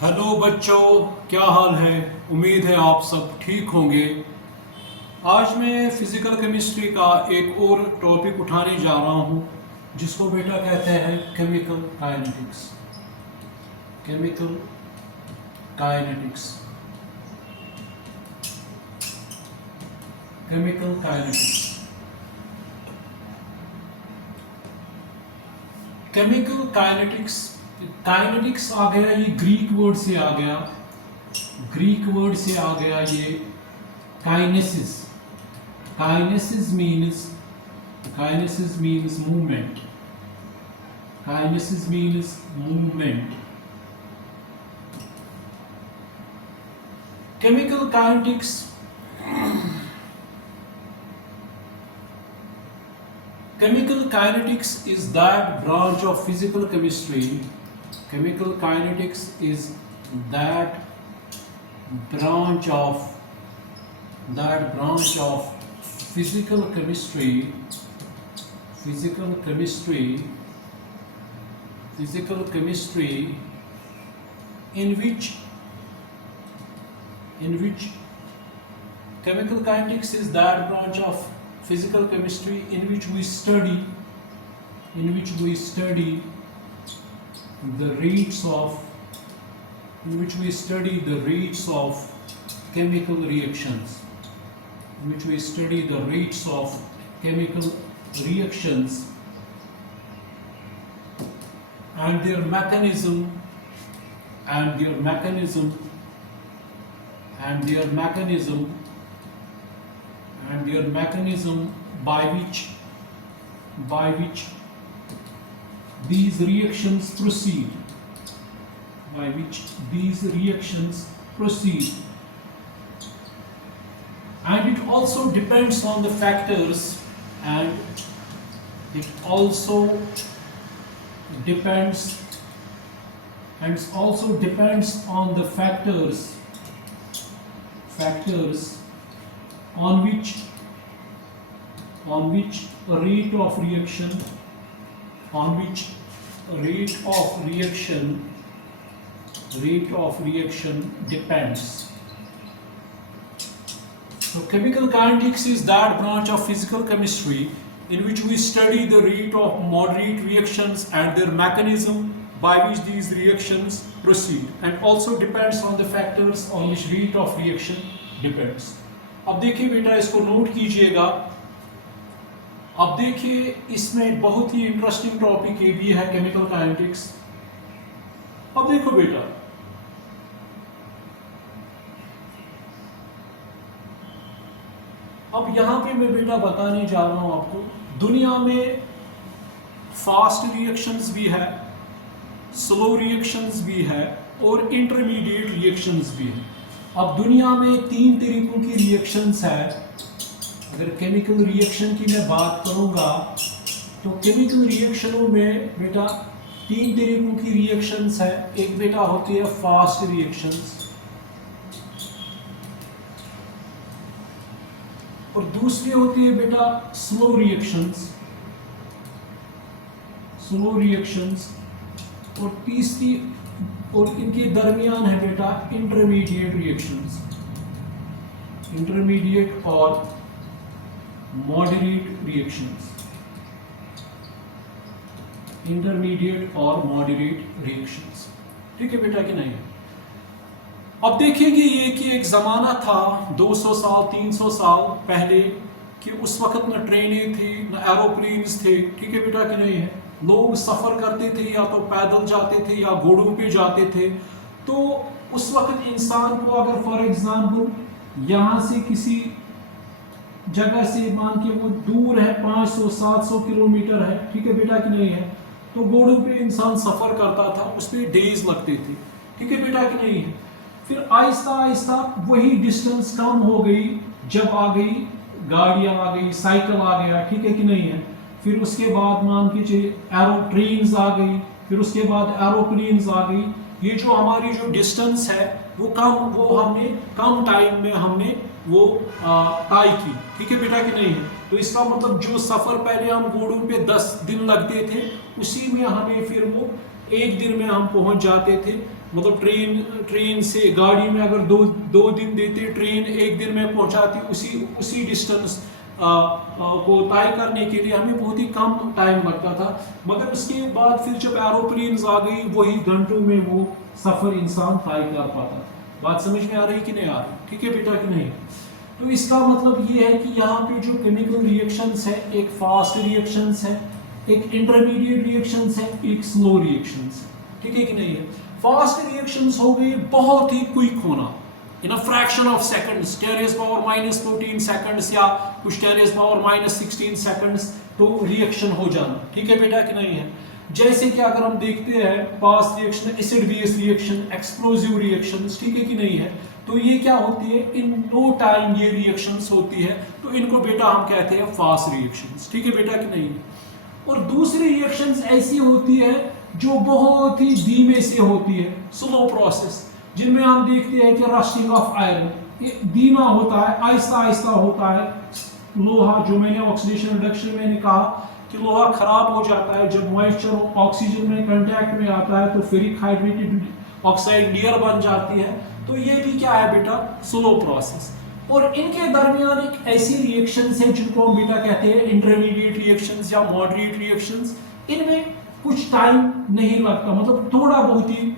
Hello बच्चों, क्या हाल है। उम्मीद है आप सब ठीक होंगे। आज मैं फिजिकल केमिस्ट्री का एक और टॉपिक उठाने जा रहा हूँ जिसको बेटा कहते हैं chemical kinetics. Chemical kinetics. Chemical kinetics. Chemical kinetics. Kinetics आ गया, ये ग्रीक वर्ड से आ गया। ग्रीक वर्ड से आ गया ये kinesis. Kinesis means movement. Kinesis means movement. Chemical kinetics Chemical kinetics is that branch of physical chemistry. Chemical kinetics is that branch of physical chemistry. Physical chemistry in which chemical kinetics is that branch of physical chemistry in which we study the rates of chemical reactions. And their mechanism by which these reactions proceed. And it also depends on the factors on which a rate of reaction depends. So chemical kinetics is that branch of physical chemistry in which we study the rate of moderate reactions and their mechanism by which these reactions proceed, and also depends on the factors on which rate of reaction depends. अब देखिए बेटा, इसको note कीजिएगा। अब देखिए, इसमें बहुत ही interesting topic ये भी है केमिकल काइनेटिक्स। अब देखो बेटा, अब यहां पे मैं बेटा बताने जा रहा हूं आपको, दुनिया में फास्ट रिएक्शंस भी है, स्लो रिएक्शंस भी है और इंटरमीडिएट रिएक्शंस भी है। अब दुनिया में 3 तरीकों की रिएक्शंस है। अगर केमिकल रिएक्शन की मैं बात करूंगा तो केमिकल रिएक्शनों में बेटा 3 तरीकों की रिएक्शंस है। एक बेटा होती है फास्ट रिएक्शंस, और दूसरी होती है बेटा स्लो रिएक्शंस, और तीसरी और इनके दरमियान है बेटा इंटरमीडिएट रिएक्शंस, इंटरमीडिएट और मॉडरेट रिएक्शंस, ठीक है बेटा कि नहीं। अब देखिए कि ये कि एक ज़माना था 200 साल 300 साल पहले कि उस वक्त न ट्रेनें थी न एरोप्लेन्स थे, ठीक है बेटा कि नहीं है। लोग सफ़र करते थे, या तो पैदल जाते थे या घोड़ों पे जाते थे। तो उस वक्त इंसान को अगर फॉर एग्जाम्पल यहाँ से किसी जगह से मान के वो दूर है 500-700 किलोमीटर है, ठीक है बेटा कि नहीं है, तो घोड़ों पे इंसान सफ़र करता था, उस पर डेज लगते थे, ठीक है बेटा कि नहीं है। फिर आहिस्ता आहिस्ता वही डिस्टेंस कम हो गई जब आ गई गाड़ियाँ, आ गई साइकिल आ गया, ठीक है कि नहीं है। फिर उसके बाद मान के चलिए ट्रेन्स आ गई, फिर उसके बाद एरोप्लेन्स आ गई। ये जो हमारी जो डिस्टेंस है वो हमने कम टाइम में हमने वो तय की, ठीक है बेटा कि नहीं है। तो इसका मतलब जो सफ़र पहले हम घोड़ों पे 10 दिन लगते थे, उसी में हमें फिर वो एक दिन में हम पहुंच जाते थे, मतलब ट्रेन से गाड़ी में अगर दो दिन देते, ट्रेन एक दिन में पहुंचाती, उसी डिस्टेंस को तय करने के लिए हमें बहुत ही कम टाइम लगता था। मगर उसके बाद फिर जब एरोप्लेन्स आ गई, वही घंटों में वो सफ़र इंसान तय कर पाता। बात समझ में आ रही कि नहीं आ रही? ठीक है बेटा कि नहीं? तो इसका मतलब ये है कि यहाँ पे जो केमिकल रिएक्शंस है, एक फास्ट रिएक्शंस है, एक इंटरमीडिएट रिएक्शंस है, एक स्लो रिएक्शंस है। ठीक है कि नहीं है? फास्ट रिएक्शंस हो गई बहुत ही क्विक होना, in a fraction of seconds, 10⁻⁻14 seconds या कुछ 10⁻⁻16 सेकंड्स, तो रिएक्शन हो जाना। ठीक है बेटा कि नहीं है? जैसे कि अगर हम देखते हैं fast reaction, acid base reaction, explosive reactions, ठीक है कि नहीं है? तो ये क्या होती है, इन नो टाइम ये रिएक्शंस होती है, तो इनको बेटा हम कहते हैं फास्ट रिएक्शंस। ठीक है बेटा कि नहीं है? और दूसरी रिएक्शंस ऐसी होती है जो बहुत ही धीमे से होती है, स्लो प्रोसेस, जिनमें हम देखते हैं कि रस्टिंग ऑफ आयरन, ये धीमा होता है, आहिस्ता आहिस्ता होता है। लोहा, जो मैंने ऑक्सीडेशन रिडक्शन में कहा कि लोहा खराब हो जाता है जब मॉइस्चर ऑक्सीजन में कांटेक्ट में आता है, तो फेरिक हाइड्रेटेड ऑक्साइड लेयर बन जाती है। तो ये भी क्या है बेटा, स्लो प्रोसेस। और इनके दरमियान एक ऐसी रिएक्शंस है जिनको हम बेटा कहते हैं इंटरमीडिएट रिएक्शंस या मॉडरेट रिएक्शंस। इनमें कुछ टाइम नहीं लगता, मतलब थोड़ा बहुत ही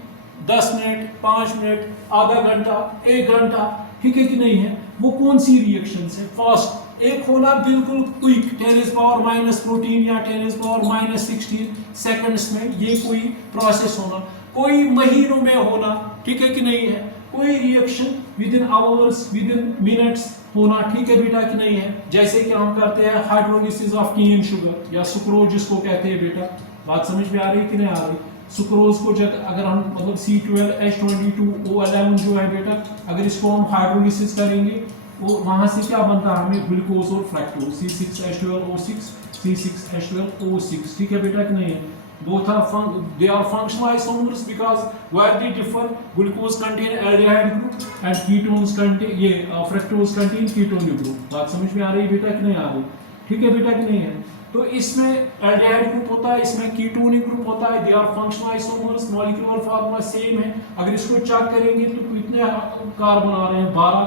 10 मिनट, 5 मिनट, आधा घंटा, 1 घंटा। ठीक है कि नहीं है? वो कौन सी रिएक्शंस है? फास्ट, एक होना बिल्कुल क्विक, 10⁻⁻14 या 10⁻⁻16 सेकंड्स में ये कोई प्रोसेस होना, कोई महीनों में होना। ठीक है कि नहीं है? कोई reaction with in hours, with in minutes होना। ठीक है बेटा कि नहीं है? जैसे कि हम करते हैं हाइड्रोलिसिस ऑफ केन शुगर या सुक्रोज जिसको कहते हैं बेटा। बात समझ में आ रही कि नहीं आ रही? सुक्रोज को जब अगर हम मतलब C12H22O11 जो है बेटा, अगर इसको हम हाइड्रोलिसिस करेंगे, वो वहां से क्या बनता है, हमें ग्लूकोज और फ्रक्टोज, C6H12O6, C6H12O6। ठीक है बेटा कि नहीं है? Both are they are functional isomers because where they differ, glucose contain aldehyde group and ketones contain fructose contain ketone group। बात समझ में आ रही है बेटा कि नहीं आ रही? ठीक है बेटा कि नहीं है? तो इसमें aldehyde group होता है, इसमें ketone group होता है। they are functional isomers, molecular formula same है। अगर इसको चेक करेंगे तो कितने कार्बन आ रहे हैं, 12।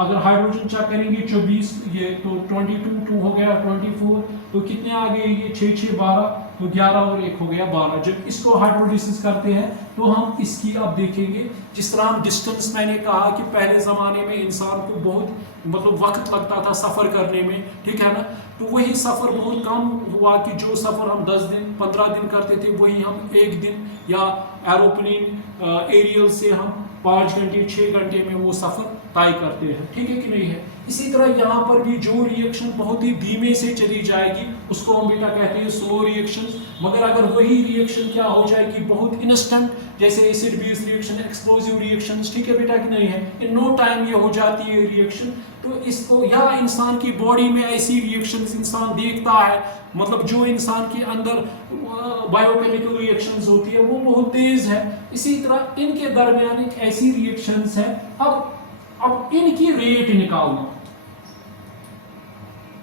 अगर हाइड्रोजन चेक करेंगे 24, ये तो 22 हो गया, 24, तो कितने आ गए, ये 6 6 12, तो 11 और 1 हो गया 12। जब इसको हाइड्रोलिसिस करते हैं तो हम इसकी अब देखेंगे, जिस तरह हम डिस्टेंस, मैंने कहा कि पहले ज़माने में इंसान को बहुत मतलब वक्त लगता था सफ़र करने में, ठीक है ना? तो वही सफ़र बहुत कम हुआ कि जो सफ़र हम 10 दिन 15 दिन करते थे, वही हम 1 दिन या एरोप्लेन एरियल से हम 5 घंटे 6 घंटे में वो सफ़र तय करते हैं। ठीक है कि नहीं है? इसी तरह यहाँ पर भी जो रिएक्शन बहुत ही धीमे से चली जाएगी उसको हम बेटा कहते हैं स्लो रिएक्शन। मगर अगर वही रिएक्शन क्या हो जाएगी बहुत इंस्टेंट, जैसे acid base reaction, explosive reactions, ठीक है बेटा कि नहीं है? इन नो टाइम ये हो जाती है रिएक्शन। तो इसको, या इंसान की बॉडी में ऐसी रिएक्शंस इंसान देखता है, मतलब जो इंसान के अंदर बायोकेमिकल रिएक्शंस होती है वो बहुत तेज है। इसी तरह इनके दरमियान एक ऐसी रिएक्शंस है। अब इनकी रेट निकालना।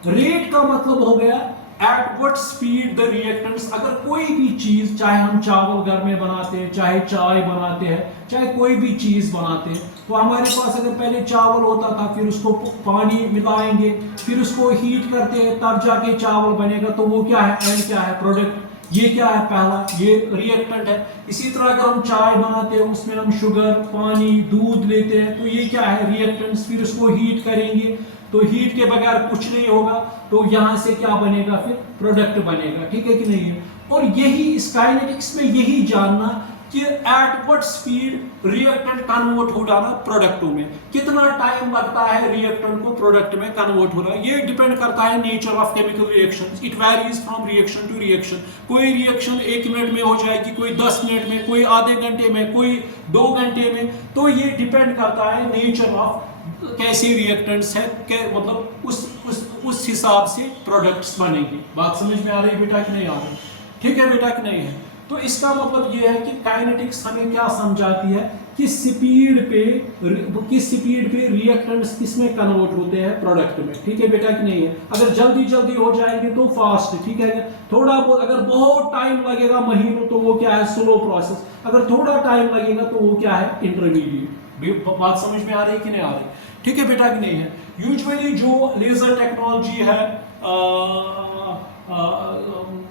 रेट का मतलब हो गया at what speed the reactants, अगर कोई भी चीज, चाहे हम चावल घर में बनाते हैं, चाहे चाय बनाते हैं, चाहे कोई भी चीज बनाते हैं, तो हमारे पास अगर पहले चावल होता था, फिर उसको पानी मिलाएंगे, फिर उसको हीट करते हैं, तब जाके चावल बनेगा। तो वो क्या है, एंड क्या है, प्रोडक्ट। ये क्या है, पहला ये रिएक्टेंट है। इसी तरह अगर हम चाय बनाते हैं, उसमें हम शुगर, पानी, दूध लेते हैं, तो ये क्या है, रिएक्टेंट्स। फिर उसको हीट करेंगे, तो हीट के बगैर कुछ नहीं होगा, तो यहां से क्या बनेगा, फिर प्रोडक्ट बनेगा। ठीक है कि नहीं है? और यही इस काइनेटिक्स में यही जानना कि eight what speed reactant convert हो जाना प्रोडक्टों में, कितना टाइम लगता है रिएक्टेंट को प्रोडक्ट में कन्वर्ट हो रहा है। ये डिपेंड करता है nature of chemical reactions. It varies from reaction to reaction. कोई रिएक्शन 1 मिनट में हो जाएगी, कोई 10 मिनट में, कोई आधे घंटे में, कोई 2 घंटे में। तो ये डिपेंड करता है नेचर ऑफ कैसे रिएक्टेंट्स है, मतलब उस हिसाब से प्रोडक्ट्स बनेंगे। बात समझ में आ रही है बेटा कि नहीं आ रही? ठीक है बेटा कि नहीं है? तो इसका मतलब ये है कि काइनेटिक्स हमें क्या समझाती है किस स्पीड पे रिएक्टेंट्स किस में कन्वर्ट होते हैं प्रोडक्ट में, ठीक है बेटा कि नहीं है। अगर जल्दी जल्दी हो जाएंगे तो फास्ट, ठीक है। थोड़ा बहुत अगर बहुत टाइम लगेगा महीनों तो वो क्या है, स्लो प्रोसेस। अगर थोड़ा टाइम लगेगा तो वो क्या है, इंटरमीडिएट। बात समझ में आ रही है कि नहीं आ रही, ठीक है बेटा कि नहीं है। यूजुअली जो लेजर टेक्नोलॉजी है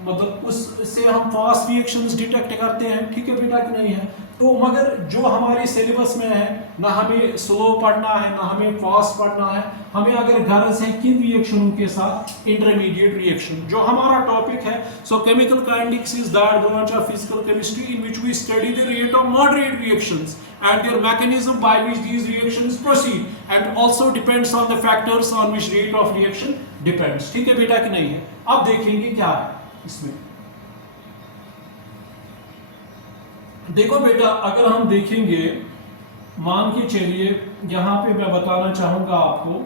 मतलब उससे हम फास्ट रिएक्शंस डिटेक्ट करते हैं, ठीक है बेटा कि नहीं है। तो मगर जो हमारे सिलेबस में है, ना हमें स्लो पढ़ना है ना हमें फास्ट पढ़ना है, हमें अगर गर्ज है किन रिएक्शनों के साथ, इंटरमीडिएट रिएक्शन जो हमारा टॉपिक है। So chemical kinetics is that branch of physical chemistry in which we study the rate of moderate reactions and their mechanism by which these reactions proceed and also depends on the factors on which rate of reaction depends, ठीक है बेटा कि नहीं है। अब देखेंगे क्या है इसमें। देखो बेटा, अगर हम देखेंगे, मान के चलिए यहां पे मैं बताना चाहूंगा आपको,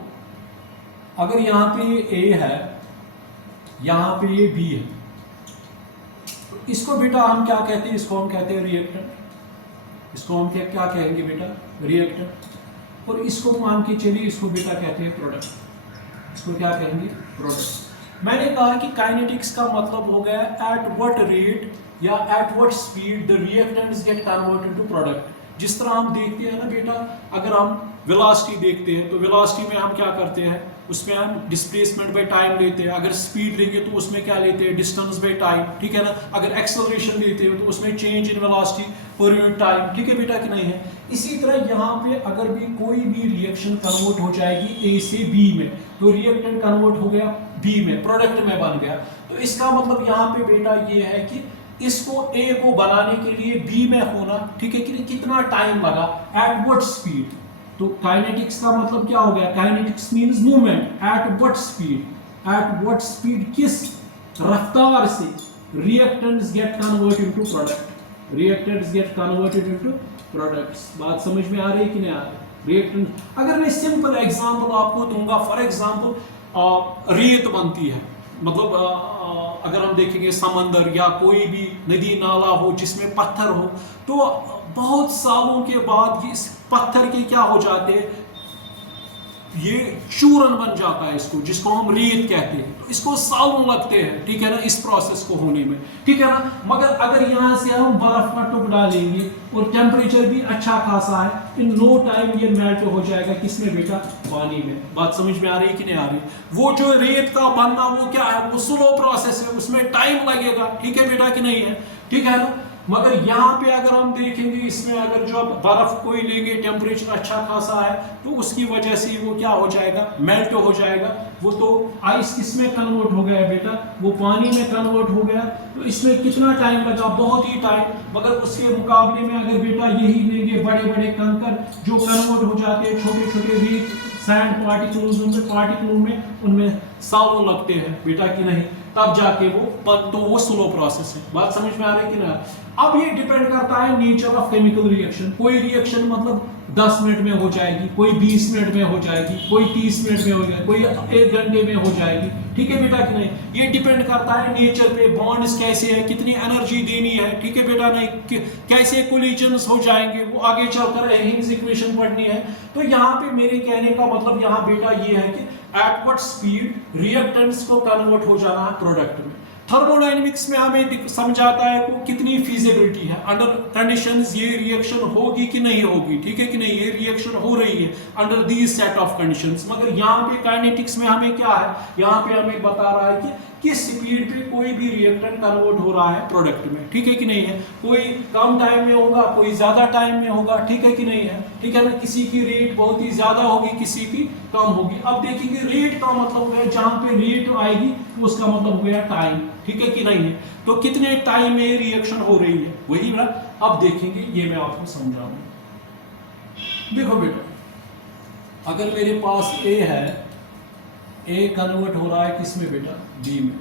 अगर यहां पे A है, यहां पे B है, तो इसको बेटा हम क्या कहते हैं, इसको हम कहते हैं रिएक्टेंट। इसको हम क्या कहेंगे बेटा, रिएक्टेंट। और इसको मान के चलिए, इसको बेटा कहते हैं प्रोडक्ट। इसको क्या कहेंगे, प्रोडक्ट। मैंने कहा कि काइनेटिक्स का मतलब हो गया एट व्हाट रेट या at what speed the reactants get converted to product. जिस तरह हम देखते हैं ना बेटा, अगर हम वेलोसिटी देखते हैं तो वेलोसिटी में हम क्या करते हैं, उसमें हम डिस्प्लेसमेंट बाय टाइम लेते हैं। अगर स्पीड लेंगे तो उसमें क्या लेते हैं, डिस्टेंस बाय टाइम, ठीक है ना। अगर एक्सेलरेशन लेते हैं तो उसमें change in velocity per unit time, ठीक है बेटा कि नहीं है। इसी तरह यहाँ पे अगर भी कोई भी रिएक्शन कन्वर्ट हो जाएगी A से B में, तो रिएक्टेंट कन्वर्ट हो गया B में, प्रोडक्ट में बन गया। तो इसका मतलब यहाँ पे बेटा ये है कि इसको A को बनाने के लिए B में होना, ठीक है कि कितना टाइम लगा, एट व्हाट स्पीड। तो काइनेटिक्स का मतलब क्या हो गया, kinetics means movement. Eight what speed, eight what speed किस रफ्तार से reactants get converted into product, reactants get converted into products. बात समझ में आ रही है कि नहीं आ रही। रिएक्टेंट, अगर मैं सिंपल एग्जांपल आपको दूंगा, फॉर एग्जांपल रेत बनती है, मतलब अगर हम देखेंगे समंदर या कोई भी नदी नाला हो जिसमें पत्थर हो, तो बहुत सालों के बाद ये इस पत्थर के क्या हो जाते हैं, ये चूरन बन जाता है, इसको जिसको हम रेत कहते हैं। तो इसको सालों लगते हैं, ठीक है ना, इस प्रोसेस को होने में, ठीक है ना। मगर अगर यहाँ से हम बर्फ का टुक डालेंगे और टेम्परेचर भी अच्छा खासा है, इन नो टाइम ये मेल्ट हो जाएगा, किसमें बेटा, पानी में। बात समझ में आ रही है कि नहीं आ रही। वो जो रेत का बनना वो क्या है, वो स्लो प्रोसेस है, उसमें टाइम लगेगा, ठीक है बेटा कि नहीं है, ठीक है ना। मगर यहाँ पे अगर हम देखेंगे, इसमें अगर जो बर्फ कोई लेंगे, टेम्परेचर अच्छा खासा है, तो उसकी वजह से वो क्या हो जाएगा, मेल्ट हो जाएगा। वो तो आइस किसमें कन्वर्ट हो गया बेटा, वो पानी में कन्वर्ट हो गया। तो इसमें कितना टाइम लगा, बहुत ही टाइम। मगर उसके मुकाबले में अगर बेटा यही लेंगे बड़े बड़े कंकर जो कन्वर्ट हो जाते हैं छोटे छोटे रेत सैंड पार्टिकलों में, उनमें सालों लगते हैं बेटा कि नहीं, तब जाके तो वो स्लो प्रोसेस है। बात समझ में आ रही है कि ना। अब ये डिपेंड करता है नेचर ऑफ केमिकल रिएक्शन। कोई रिएक्शन मतलब 10 मिनट में हो जाएगी, कोई 20 मिनट में हो जाएगी, कोई 30 मिनट में हो जाएगी, कोई 1 घंटे में हो जाएगी, ठीक है बेटा कि नहीं। ये डिपेंड करता है नेचर पे, बॉन्ड्स कैसे है, कितनी एनर्जी देनी है, ठीक है बेटा नहीं, कैसे कोलिजन्स हो जाएंगे, वो आगे चलकर हिग्स इक्वेशन पढ़नी है। तो यहाँ पे मेरे कहने का मतलब यहाँ बेटा ये है कि एट व्हाट स्पीड रिएक्टेंट्स को कन्वर्ट हो जाना है प्रोडक्ट में। थर्मोडायनेमिक्स में हमें समझाता है कि कितनी फीजिबिलिटी है, अंडर कंडीशंस ये रिएक्शन होगी कि नहीं होगी, ठीक है कि नहीं, ये रिएक्शन हो रही है under these set of conditions. मगर यहाँ पे काइनेटिक्स में हमें क्या है, यहाँ पे हमें बता रहा है कि किस स्पीड पे कोई भी रिएक्टेंट कन्वर्ट हो रहा है प्रोडक्ट में, ठीक है कि नहीं है। कोई कम टाइम में होगा, कोई ज्यादा टाइम में होगा, ठीक है कि नहीं है, ठीक है ना। किसी की रेट बहुत ही ज्यादा होगी, किसी की कम होगी। अब देखिए रेट का मतलब है, जहां पे रेट आएगी उसका मतलब हो गया टाइम, ठीक है कि नहीं है। तो कितने टाइम में रिएक्शन हो रही है, वही ना अब देखेंगे, ये मैं आपको समझाऊंगा। देखो बेटा, अगर मेरे पास A है, A कन्वर्ट हो रहा है किसमें बेटा, B में।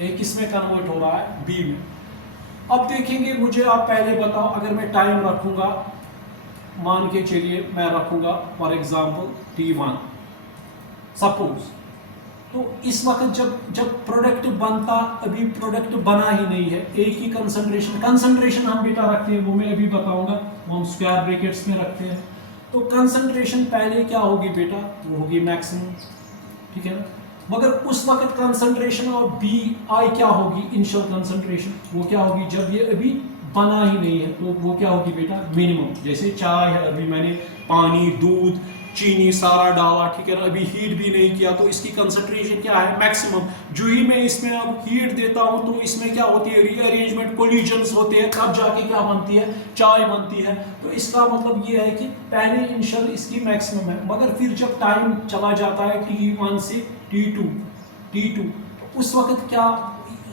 A किसमें कन्वर्ट हो रहा है, B में। अब देखेंगे, मुझे आप पहले बताओ, अगर मैं टाइम रखूंगा, मान के चलिए मैं रखूंगा फॉर एग्जांपल T1, सपोज तो इस वक्त जब प्रोडक्ट बनता, अभी प्रोडक्ट बना ही नहीं है, एक ही कंसंट्रेशन हम बेटा रखते हैं, वो मैं अभी बताऊंगा, वो हम स्क्वायर ब्रैकेट्स में रखते हैं। तो कंसंट्रेशन पहले क्या होगी बेटा, वो होगी मैक्सिमम, ठीक है ना। मगर उस वक्त कंसंट्रेशन ऑफ बी आई क्या होगी, इनिशियल कंसंट्रेशन, वो क्या होगी जब ये अभी बना ही नहीं है, तो वो क्या होगी बेटा, मिनिमम। जैसे चाय है, अभी मैंने पानी, दूध, चीनी सारा डाला, ठीक है ना, अभी हीट भी नहीं किया, तो इसकी कंसंट्रेशन क्या है, मैक्सिमम। जो ही मैं इसमें अब हीट देता हूं तो इसमें क्या होती है, रीअरेंजमेंट, कोलिजन्स होते हैं, तब जाके क्या बनती है, चाय बनती है। तो इसका मतलब ये है कि पहले इनिशियल इसकी मैक्सिमम है, मगर फिर जब टाइम चला जाता है T1 से T2, तो उस वक्त क्या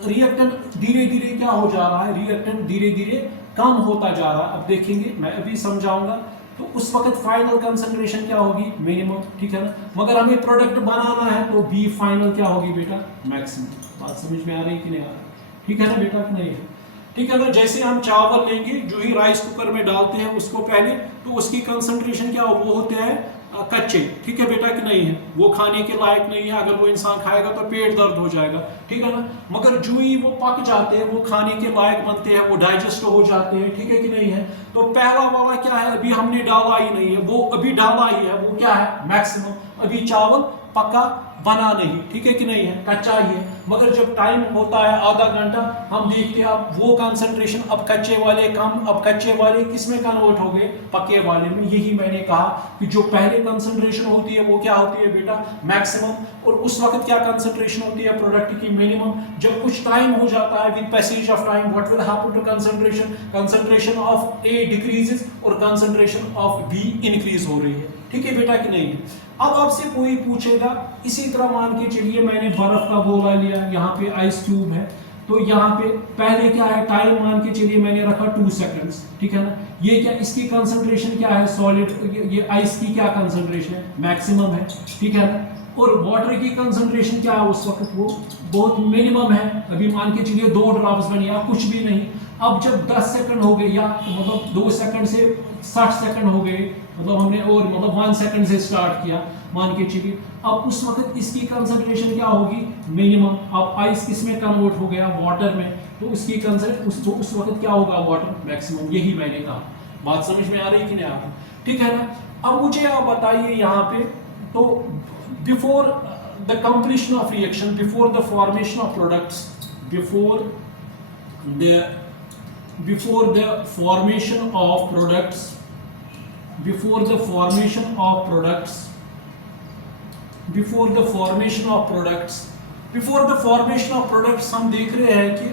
रिएक्टेंट धीरे धीरे क्या हो जा रहा है, रिएक्टेंट धीरे धीरे कम होता जा रहा है। अब देखेंगे, मैं अभी समझाऊंगा। तो उस वक्त फाइनल कंसंट्रेशन क्या होगी, मिनिमम, ठीक है ना। मगर हमें प्रोडक्ट बनाना है तो बी फाइनल क्या होगी बेटा, मैक्सिमम। बात समझ में आ रही कि नहीं आ रही, ठीक है ना बेटा कि नहीं है, ठीक है ना। जैसे हम चावल लेंगे, जो ही राइस कुकर में डालते हैं उसको पहले, तो उसकी कंसंट्रेशन क्या वो होते हैं कच्चे, ठीक है बेटा कि नहीं है, वो खाने के लायक नहीं है, अगर वो इंसान खाएगा तो पेट दर्द हो जाएगा, ठीक है ना। मगर जो ही वो पक जाते हैं, वो खाने के लायक बनते हैं, वो डाइजेस्ट हो जाते हैं, ठीक है कि नहीं है। तो पहला वाला क्या है, अभी हमने डाला ही नहीं है, वो अभी डाला ही है, वो क्या है, मैक्सिमम। अभी चावल पका बना नहीं, ठीक है कि नहीं है, कच्चा ही है। मगर जब टाइम होता है आधा घंटा, हम देखते हैं अब वो कंसंट्रेशन, अब कच्चे वाले कम, अब कच्चे वाले किस में कन्वर्ट हो गए, पके वाले में। यही मैंने कहा कि जो पहले कंसंट्रेशन होती है वो क्या होती है बेटा, मैक्सिमम, और उस वक्त क्या कंसंट्रेशन होती है प्रोडक्ट की, मिनिमम। जब कुछ टाइम हो जाता है, with passage of time what will happen to concentration of A decreases और कंसंट्रेशन ऑफ बी इंक्रीज हो रही है, ठीक है बेटा कि नहीं है। अब आपसे कोई पूछेगा, इसी तरह मान के चलिए मैंने बर्फ का गोला लिया, यहाँ पे आइस क्यूब है, तो यहाँ पे पहले क्या है, टाइम मान के चलिए मैंने रखा 2 सेकंड्स, ठीक है ना। ये क्या, इसकी कंसंट्रेशन क्या है, सॉलिड, ये आइस की क्या कंसंट्रेशन है, मैक्सिमम है, ठीक है ना। और वाटर की कंसंट्रेशन क्या है उस वक्त, वो बहुत मिनिमम है। अभी मान के चलिए 2 ड्रॉप्स बने या कुछ भी नहीं। अब जब 10 सेकंड हो गए, या मतलब 2 सेकंड से 60 सेकंड हो गए, मतलब हमने और मतलब 1 सेकंड से स्टार्ट किया मान के चलिए, अब उस वक्त इसकी कंसंट्रेशन क्या होगी, मिनिमम। अब आइस किस में कन्वर्ट हो गया, वाटर में, तो उसकी कंसंट्रेशन उस वक्त क्या होगा, वाटर, मैक्सिमम। यही मैंने कहा, बात समझ में आ रही कि नहीं आ रही, ठीक है ना। अब मुझे आप बताइए यहाँ पे, तो before the completion of reaction, before the formation of products, before the formation of products, before the formation of products हम देख रहे हैं कि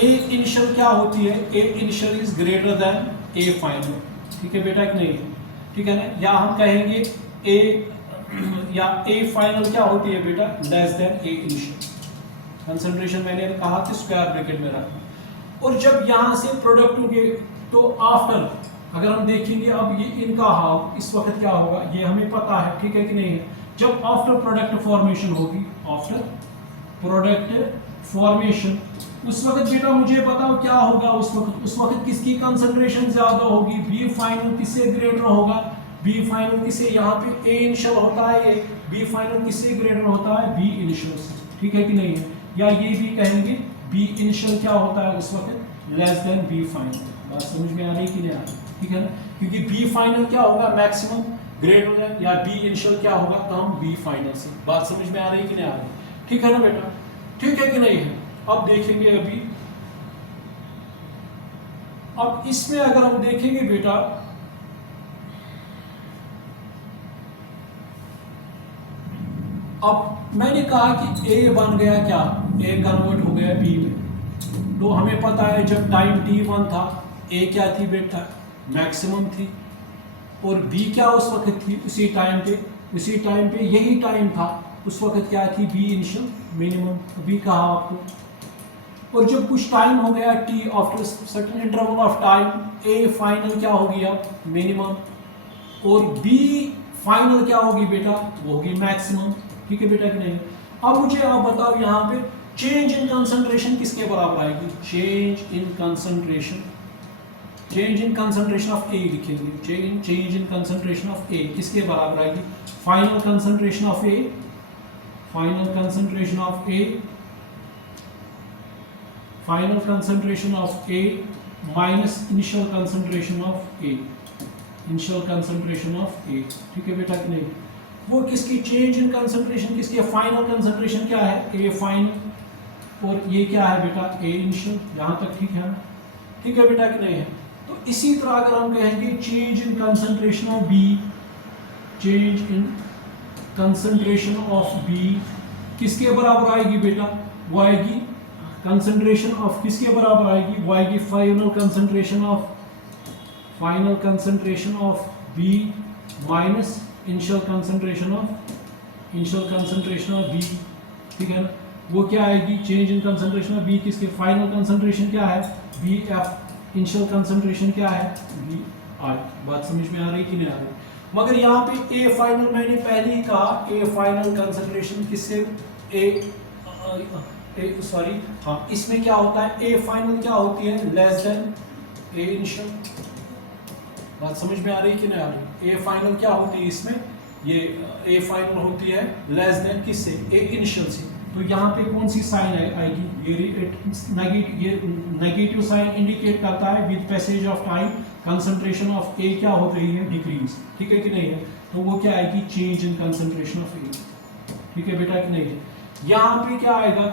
A इनिशियल क्या होती है, A initial is greater than A final, ठीक है बेटा कि नहीं, ठीक है ना। या हम कहेंगे A फाइनल क्या होती है बेटा, less than A initial. Concentration मैंने कहा कि स्क्वायर ब्रैकेट में रखना। और जब यहाँ से प्रोडक्ट होंगे, तो आफ्टर अगर हम देखेंगे, अब ये इनका हाफ इस वक्त क्या होगा, ये हमें पता है, ठीक है कि नहीं है। जब आफ्टर प्रोडक्ट फॉर्मेशन होगी, आफ्टर प्रोडक्ट फॉर्मेशन, उस वक्त बेटा मुझे बताओ क्या होगा उस वक्त किसकी कंसंट्रेशन ज्यादा होगी, बी फाइनल किससे ग्रेटर होगा, बी फाइनल किससे, यहाँ पे ए इनिशियल होता है, बी फाइनल किससे ग्रेटर होता है, बी इनिशियल से, ठीक है कि नहीं है। या ये भी कहेंगे बी इनिशियल क्या होता है उस वक्त, लेस देन बी फाइनल। बात समझ में आ रही कि नहीं आ रही, ठीक है ना। क्योंकि बी फाइनल क्या होगा, मैक्सिमम ग्रेटर देन, या बी इनिशियल क्या होगा, कम बी फाइनल से। बात समझ में आ रही कि नहीं आ रही, ठीक है ना बेटा, ठीक है कि नहीं है। अब देखेंगे अभी, अब इसमें अगर हम देखेंगे बेटा, अब मैंने कहा कि ए बन गया क्या, ए कन्वर्ट हो गया बी में। तो हमें पता है जब टाइम T1 था, ए क्या थी बेटा, मैक्सिमम थी, और बी क्या उस वक्त थी, उसी टाइम पे यही टाइम था, उस वक्त क्या थी, बी इनिशियल, मिनिमम। अभी कहा आपको। और जब कुछ टाइम हो गया T, after certain interval of time, A final क्या होगी अब, मिनिमम, और बी फाइनल क्या होगी बेटा, वो होगी मैक्सिमम, ठीक है बेटा कि नहीं। अब मुझे आप बताओ यहाँ पे चेंज इन कंसंट्रेशन किसके बराबर आएगी, चेंज इन कंसंट्रेशन ऑफ ए लिखेंगे, चेंज इन कंसंट्रेशन ऑफ ए किसके बराबर आएगी, final concentration of A final concentration of A, final concentration of A minus initial concentration of A, initial concentration of A, ठीक है बेटा कि नहीं? वो किसकी चेंज इन कंसंट्रेशन किसकी है? फाइनल कंसंट्रेशन क्या है? A फाइनल, और ये क्या है बेटा? A initial. यहाँ तक ठीक है ना? ठीक है बेटा कि नहीं है? तो इसी तरह अगर हम कहेंगे change in concentration of B, change in concentration of B किसके बराबर आएगी बेटा? वो आएगी कंसंट्रेशन ऑफ किसके बराबर आएगी? वो आएगी final concentration of B minus initial concentration of B, ठीक है ना? वो क्या आएगी? Change in concentration of B किसके? फाइनल कंसंट्रेशन क्या है? BF, इनिशियल कंसंट्रेशन क्या है? BI। बात समझ में आ रही कि नहीं आ रही? मगर यहाँ पे A फाइनल मैंने पहले ही कहा, A फाइनल कंसंट्रेशन किससे? सॉरी हाँ, इसमें क्या होता है? A फाइनल क्या होती है? Less than A initial. बात समझ में आ रही कि नहीं आ रही? A फाइनल क्या होती है इसमें? ये A फाइनल होती है लेस देन किससे? A इनिशियल से। तो यहाँ पे कौन सी साइन आएगी? ये नेगेटिव साइन इंडिकेट करता है with passage of time concentration of A क्या हो रही है? डिक्रीज, ठीक है कि नहीं है? तो वो क्या आएगी? Change in concentration of A, ठीक है बेटा कि नहीं है? यहाँ पे क्या आएगा?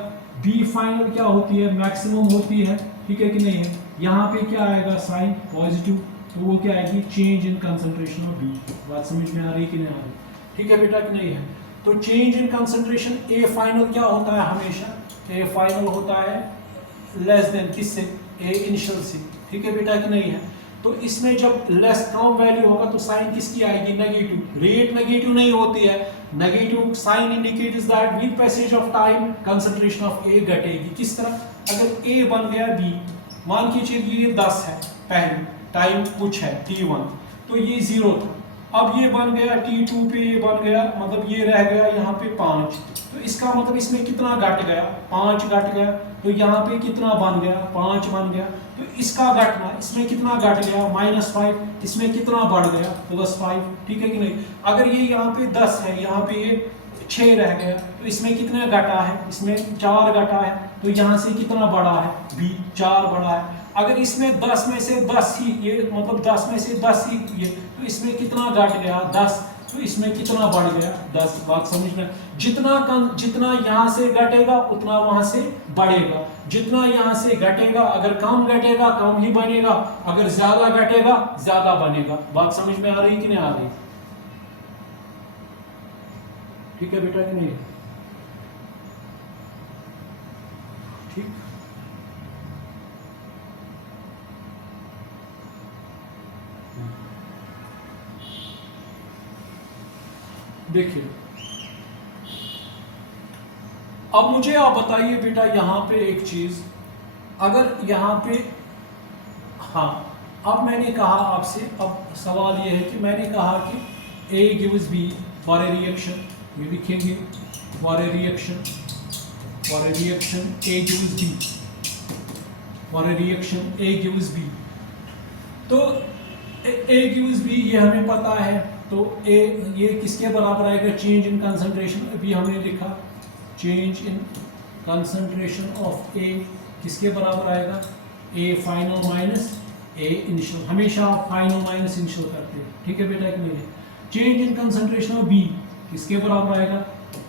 B फाइनल क्या होती है? मैक्सिमम होती है, ठीक है कि नहीं है? यहाँ पे क्या आएगा? साइन पॉजिटिव, तो वो क्या आएगी? Change in concentration of B। बात समझ में आ रही कि नहीं आ रही? ठीक है बेटा कि नहीं है? तो change in concentration A final क्या होता है? हमेशा A फाइनल होता है लेस देन किससे? A इनिशियल से, ठीक है बेटा कि नहीं है? तो इसमें जब लेस कम वैल्यू होगा तो साइन किसकी आएगी? नेगेटिव। रेट नेगेटिव नहीं होती है, negative sign indicates that with passage of time concentration of A घटेगी। किस तरह? अगर A बन गया B, मान के चलिए ये 10 है, पहले टाइम कुछ है T1, तो ये 0 था। अब ये बन गया T2 पे, ये बन गया, मतलब ये रह गया यहाँ पे 5, तो इसका मतलब इसमें कितना घट गया? 5 घट गया। तो यहाँ पे कितना बन गया? 5 बन गया। तो इसका घटना, इसमें कितना घट गया? -5, इसमें कितना बढ़ गया? +5, ठीक है कि नहीं? अगर ये यहाँ पे 10 है, यहाँ पे ये 6 रह गया, तो इसमें कितना घटा है? इसमें 4 घटा है। तो यहाँ से कितना बढ़ा है? B 4 बढ़ा है। अगर इसमें 10 में से 10 ही, ये मतलब 10 में से 10 ही ये, तो इसमें कितना घट गया? 10, तो इसमें कितना बढ़ गया? 10। बात समझना, जितना यहाँ से घटेगा उतना वहां से बढ़ेगा, जितना यहाँ से घटेगा, अगर कम घटेगा कम ही बनेगा, अगर ज्यादा घटेगा ज्यादा बनेगा। बात समझ में आ रही कि नहीं आ रही? ठीक है बेटा कि नहीं? ठीक, देखिए अब मुझे आप बताइए बेटा, यहां पे एक चीज, अगर यहां पे, हाँ अब मैंने कहा आपसे, अब सवाल ये है कि मैंने कहा कि A gives B for a reaction, ये लिखेंगे for a reaction A gives B, for a reaction A gives B, तो A gives B ये हमें पता है, तो A ये किसके बराबर आएगा? चेंज इन कंसंट्रेशन, अभी हमने लिखा change in concentration of A किसके बराबर आएगा? A final minus A initial. हमेशा आप फाइनल माइनस इनिशियल करते हैं, ठीक है बेटा कि नहीं? Change in concentration of B किसके बराबर आएगा?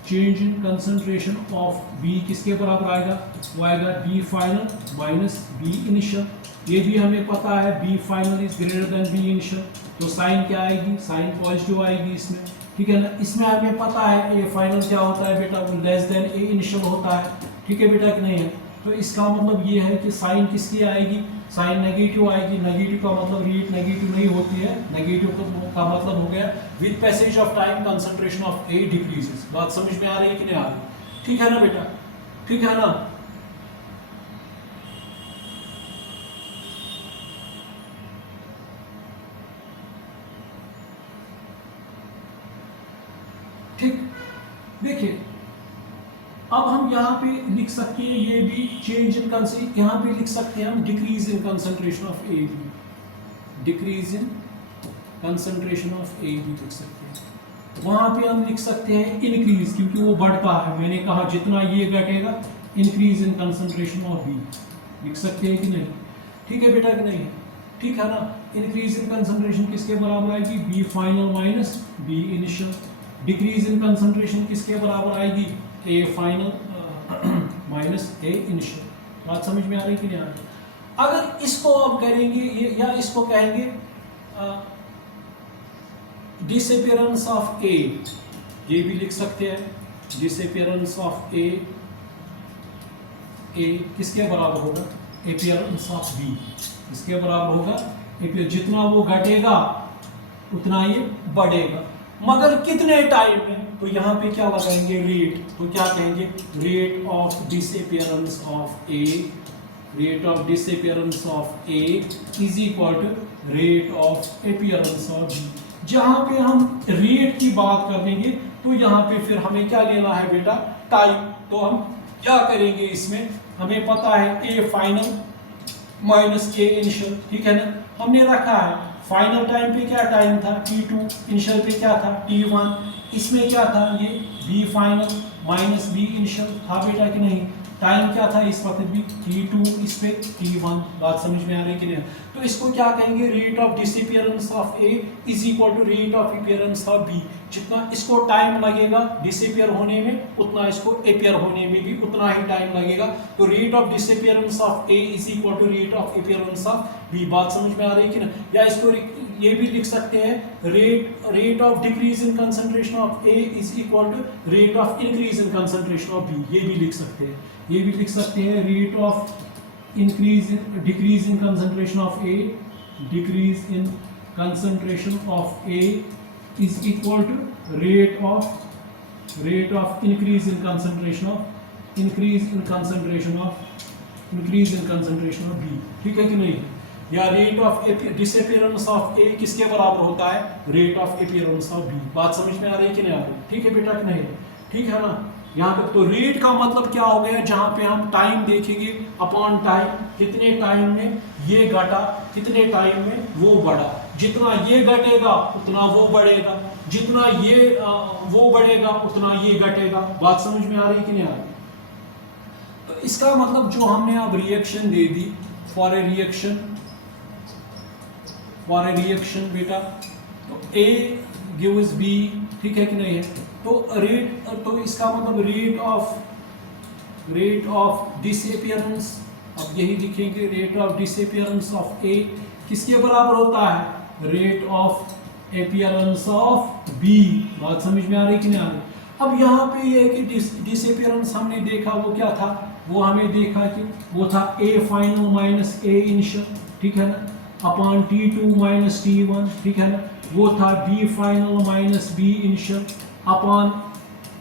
Change in concentration of B किसके बराबर आएगा? वो आएगा B final minus B initial. ये भी हमें पता है B final is greater than B initial, तो साइन क्या आएगी? साइन पॉजिटिव आएगी इसमें, ठीक है ना? इसमें हमें पता है A फाइनल क्या होता है बेटा? वो लेस देन A इनिशियल होता है, ठीक है बेटा कि नहीं है? तो इसका मतलब ये है कि साइन किसकी आएगी? साइन नेगेटिव आएगी। नेगेटिव का मतलब रेट नेगेटिव नहीं होती है, नेगेटिव का मतलब हो गया with passage of time concentration of A decreases. बात समझ में आ रही है कि नहीं आ रही? ठीक है ना बेटा? ठीक है ना? ठीक, देखिए अब हम यहाँ पे लिख सकते हैं, ये भी चेंज इन कंसंट्रेशन, यहाँ पे लिख सकते हैं हम decrease in concentration of A भी, decrease in concentration of A भी लिख सकते हैं। वहां पे हम लिख सकते हैं इंक्रीज, क्योंकि वो बढ़ता है। मैंने कहा जितना ये घटेगा increase in concentration of B, लिख सकते हैं कि नहीं? ठीक है बेटा कि नहीं? ठीक है ना? इंक्रीज इन कंसंट्रेशन किसके बराबर आएगी? B final minus B initial. Decrease in concentration किसके बराबर आएगी? A final minus A initial. बात समझ में आ रही कि नहीं आ रही? अगर इसको अब करेंगे ये, या इसको कहेंगे डिसअपीयरेंस ऑफ ए, ये भी लिख सकते हैं। डिसअपीयरेंस ऑफ ए, ए किसके बराबर होगा? अपीयरेंस ऑफ बी किसके बराबर होगा? जितना वो घटेगा उतना ये बढ़ेगा, मगर कितने टाइम में? तो यहाँ पे क्या लगाएंगे? रेट। तो क्या कहेंगे? Rate of disappearance of A, rate of disappearance of A is equal to rate of appearance of B. जहां पे हम रेट की बात करेंगे तो यहाँ पे फिर हमें क्या लेना है बेटा? टाइम। तो हम क्या करेंगे इसमें? हमें पता है ए फाइनल माइनस ए इनिशियल, ठीक है ना? हमने रखा है फाइनल टाइम पे क्या टाइम था? t2, इनिशियल पे क्या था? t1। इसमें क्या था? ये b final minus b initial था बेटा कि नहीं? टाइम क्या था इस वक्त भी? t2, इस पे t1। बात समझ में आ रही कि नहीं? तो इसको क्या कहेंगे? Rate of disappearance of a is equal to rate of appearance of b। जितना इसको टाइम लगेगा डिसअपीयर होने में, उतना इसको अपीयर होने में भी उतना ही टाइम लगेगा। तो rate of disappearance of a is equal to rate of appearance of b। बात समझ में आ रही कि नहीं? या इसको ये भी लिख सकते हैं, rate of decrease in concentration of a is equal to rate of increase in concentration of b। ये भी लिख सकते हैं। ये भी लिख सकते हैं rate of decrease in concentration of a, decrease in concentration of a is equal to rate of increase in concentration of B। ठीक है कि नहीं? या rate of disappearance of A किसके बराबर होता है? Rate of appearance of B। बात समझ में आ रही है कि नहीं आ रही? ठीक है बेटा कि नहीं? ठीक है ना? यहाँ पे तो रेट का मतलब क्या हो गया? जहां पे हम टाइम देखेंगे अपॉन टाइम, कितने टाइम में ये घटा, कितने टाइम में वो बढ़ा। जितना ये घटेगा उतना वो बढ़ेगा, जितना ये वो बढ़ेगा उतना ये घटेगा। बात समझ में आ रही कि नहीं आ रही? तो इसका मतलब जो हमने अब reaction they the, for a reaction बेटा, तो A गिव्स B, ठीक है कि नहीं है? तो तो इसका मतलब रेट ऑफ डिसअपीयरेंस, अब यही लिखेंगे, rate of disappearance of A किसके बराबर होता है? Rate of appearance of B। बात समझ में आ रही कि नहीं आ रही? अब यहाँ पे ये कि डिसअपीयरेंस हमने देखा वो क्या था? वो हमें देखा कि वो था A final minus A initial, ठीक है ना, अपॉन T2 माइनस T1, ठीक है ना। वो था B final minus B initial upon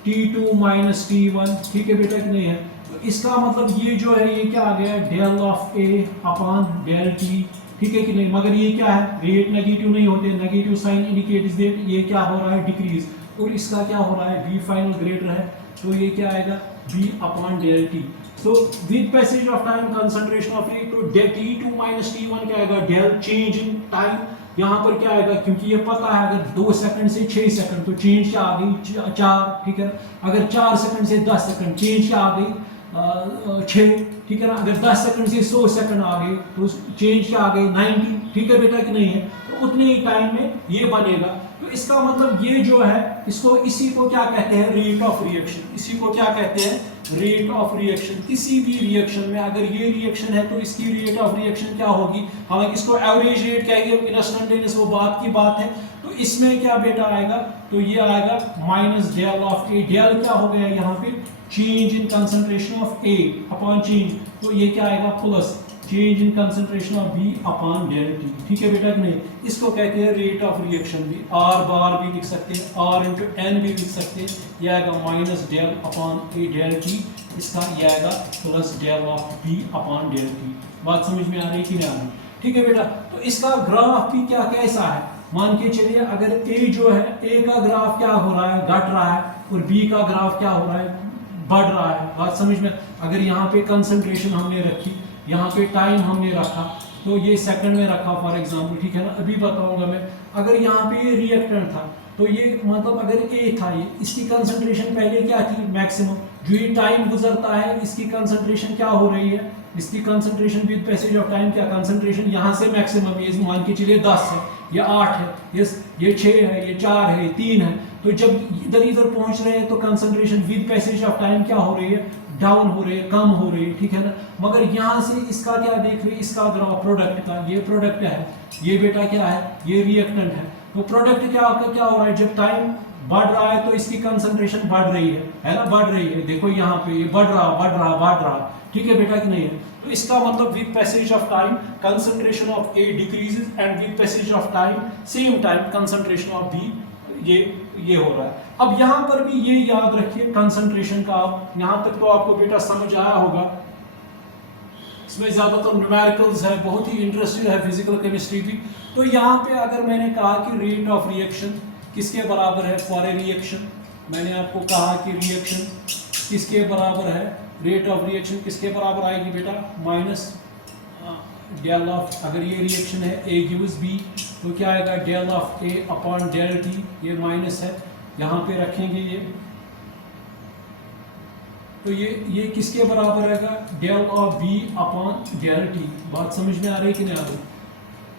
T2 minus T1, ठीक है बेटा कि नहीं है? तो इसका मतलब ये जो है ये क्या आ गया? Del of A upon del T, ठीक है कि नहीं? मगर ये क्या है? रेट नेगेटिव नहीं होते, नेगेटिव साइन इंडिकेट्स दैट ये क्या हो रहा है? डिक्रीज। और इसका क्या हो रहा है? B फाइनल ग्रेटर है, तो ये क्या आएगा? B upon del T। तो with passage of time concentration of A, तो T2 माइनस T1 क्या आएगा? Del change in time. यहाँ पर क्या आएगा? क्योंकि ये पता है अगर 2 सेकंड से 6 सेकंड तो चेंज क्या आ गई? 4, ठीक है। अगर 4 सेकंड से 10 सेकंड चेंज क्या आ गई? 6, ठीक है ना। अगर 10 सेकंड से 100 सेकंड आ गए तो चेंज क्या आ गई? 90, ठीक है बेटा कि नहीं है? तो उतने ही टाइम में ये बनेगा। तो इसका मतलब ये जो है इसको, इसी को क्या कहते हैं? Rate of reaction. इसी को क्या कहते हैं? Rate of reaction. किसी भी रिएक्शन में अगर ये रिएक्शन है तो इसकी रेट ऑफ रिएक्शन क्या होगी? हालांकि इसको एवरेज रेट कहेंगे, इंस्टेंटेनियस वो बात की बात है। तो इसमें क्या बेटा आएगा? तो ये आएगा minus del of A। Del क्या हो गया यहाँ पे? Change in concentration of A upon change, तो ये क्या आएगा? Plus change in concentration of B upon del T, ठीक है बेटा कि नहीं? इसको कहते हैं रेट ऑफ रिएक्शन। भी R बार भी लिख सकते हैं, R इंटू N भी लिख सकते हैं। यह आएगा minus del upon A del T, इसका यह आएगा plus del of B upon del T। बात समझ में आ रही कि नहीं आ रही? ठीक है बेटा। तो इसका ग्राफ भी क्या कैसा है? मान के चलिए अगर A जो है, A का ग्राफ क्या हो रहा है? घट रहा है, और B का ग्राफ क्या हो रहा है? बढ़ रहा है। बात समझ में? अगर यहाँ पे कंसंट्रेशन हमने रखी, यहाँ पे टाइम हमने रखा, तो ये सेकंड में रखा फॉर एग्जांपल, ठीक है ना। अभी बताऊंगा मैं, अगर यहाँ पे ये रिएक्टेंट था तो ये मतलब अगर ए था, ये इसकी कंसंट्रेशन पहले क्या थी, मैक्सिमम। जो ये टाइम गुजरता है इसकी कंसंट्रेशन क्या हो रही है, इसकी concentration with passage of time, क्या कंसंट्रेशन यहाँ से मैक्सिमम, ये मान के चलिए 10 है, ये 8 है, ये 6 है, ये 4 है, ये 3 है। तो जब इधर इधर पहुंच रहे हैं तो concentration with passage of time क्या हो रही है, डाउन हो रही है, कम हो रही है, ठीक है ना। मगर यहाँ से इसका क्या देख रहे हैं, इसका अगर प्रोडक्ट का, ये प्रोडक्ट है, ये बेटा क्या है, ये रिएक्टेंट है। तो प्रोडक्ट क्या हो रहा है, जब टाइम बढ़ रहा है तो इसकी कंसंट्रेशन बढ़ रही है ना, बढ़ रही है। देखो यहाँ पे ये बढ़ रहा, ठीक है बेटा कि नहीं है। तो इसका मतलब with passage of time concentration of A decreases and with passage of time same time concentration of B ये हो रहा है। अब यहाँ पर भी ये याद रखिए कंसंट्रेशन का, यहाँ तक तो आपको बेटा समझ आया होगा। इसमें ज्यादातर न्यूमेरिकल्स है, बहुत ही इंटरेस्टिंग है फिजिकल केमिस्ट्री भी। तो यहाँ पे अगर मैंने कहा कि रेट ऑफ रिएक्शन किसके बराबर है फॉर ए रिएक्शन, मैंने आपको कहा कि रिएक्शन किसके बराबर है, रेट ऑफ रिएक्शन किसके बराबर आएगी बेटा, माइनस डेल ऑफ, अगर ये रिएक्शन है ए गिव्स बी तो क्या आएगा, del of A upon del T, ये माइनस है, यहाँ पे रखेंगे ये, तो ये किसके बराबर आएगा, del of B upon del T. बात समझ में आ रही कि नहीं आ रही।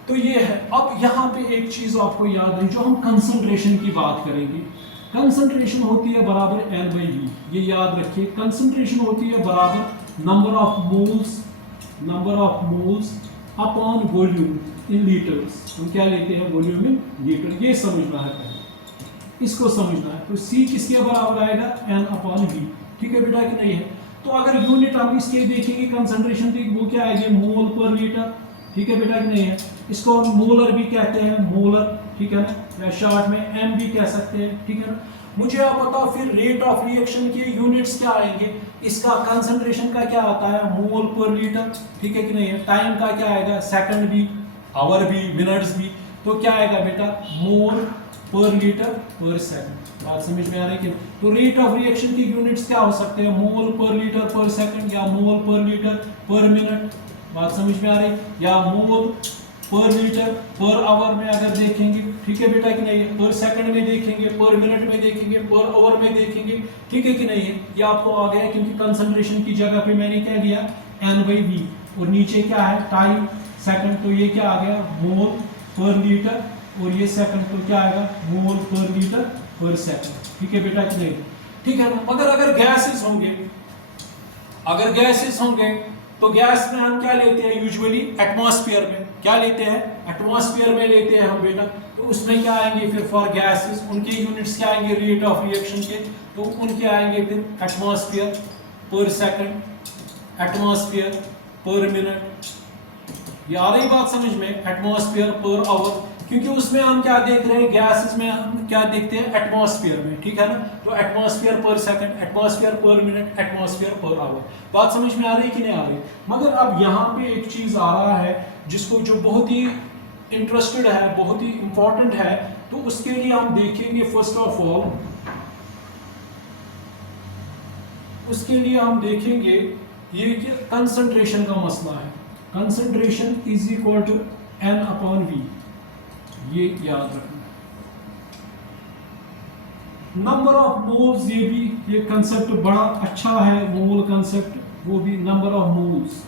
तो ये है। अब यहाँ पे एक चीज आपको याद है, जो हम कंसंट्रेशन की बात करेंगे, कंसंट्रेशन होती है बराबर एल बाई वी, ये याद रखिए। कंसंट्रेशन होती है बराबर number of moles upon volume in litres. हम क्या लेते हैं, वॉल्यूम इन लीटर, ये समझना है पहले, इसको समझना है। तो सी किसके बराबर आएगा, एन अपॉन वी, ठीक है बेटा कि नहीं है। तो अगर यूनिट हम इसके देखेंगे कंसंट्रेशन की, वो क्या आएगी, मोल पर लीटर, ठीक है बेटा कि नहीं है। इसको हम मोलर भी कहते हैं, मोलर, ठीक है ना, या शॉर्ट में एम भी कह सकते हैं, ठीक है ना। मुझे आप बताओ फिर रेट ऑफ रिएक्शन के यूनिट्स क्या आएंगे, इसका कंसंट्रेशन का क्या आता है, मोल पर लीटर, ठीक है कि नहीं है। टाइम का क्या आएगा, सेकंड भी, आवर भी, मिनट्स भी, तो क्या आएगा बेटा, मोल पर लीटर पर सेकंड। बात समझ में आ रही है। तो रेट ऑफ रिएक्शन की यूनिट्स क्या हो सकते हैं, मोल पर लीटर पर सेकंड, या मोल पर लीटर पर मिनट। बात समझ में आ रही, या मोल पर लीटर पर आवर में अगर देखेंगे, ठीक है बेटा कि नहीं है। पर सेकंड में देखेंगे, पर मिनट में देखेंगे, पर आवर में देखेंगे, ठीक है कि नहीं है। ये आपको आ गया, क्योंकि कंसंट्रेशन की जगह पे मैंने क्या दिया, एन बाई वी, और नीचे क्या है, टाइम सेकंड, तो ये क्या आ गया, मोल पर लीटर, और ये सेकंड तो क्या आएगा, मोल पर लीटर पर सेकंड, ठीक है बेटा कि नहीं, ठीक है ना। मगर अगर गैसेस होंगे तो गैस में हम क्या लेते हैं, यूजुअली एटमॉस्फेयर में क्या लेते हैं, एटमॉस्फेयर में लेते हैं हम बेटा। तो उसमें क्या आएंगे फिर फॉर गैसेस, उनके यूनिट्स क्या आएंगे रेट ऑफ रिएक्शन के, तो उनके आएंगे फिर एटमॉस्फेयर पर सेकंड, एटमॉस्फेयर पर मिनट। ये आ रही बात समझ में, एटमॉस्फेयर पर आवर, क्योंकि उसमें हम क्या देख रहे हैं, गैसेस में हम क्या देखते हैं, एटमॉस्फेयर में, ठीक है ना। तो एटमॉस्फेयर पर सेकंड, एटमॉस्फेयर पर मिनट, एटमॉस्फेयर पर आवर। बात समझ में आ रही कि नहीं आ रही। मगर अब यहाँ पे एक चीज आ रहा है जिसको, जो बहुत ही इंटरेस्टेड है, बहुत ही इंपॉर्टेंट है, तो उसके लिए हम देखेंगे फर्स्ट ऑफ ऑल, उसके लिए हम देखेंगे ये कि कंसंट्रेशन का मसला है। Concentration is equal to N upon V, ये याद रखना। नंबर ऑफ मोल्स, ये भी ये कंसेप्ट बड़ा अच्छा है, मोल कंसेप्ट, वो भी नंबर ऑफ मोल्स,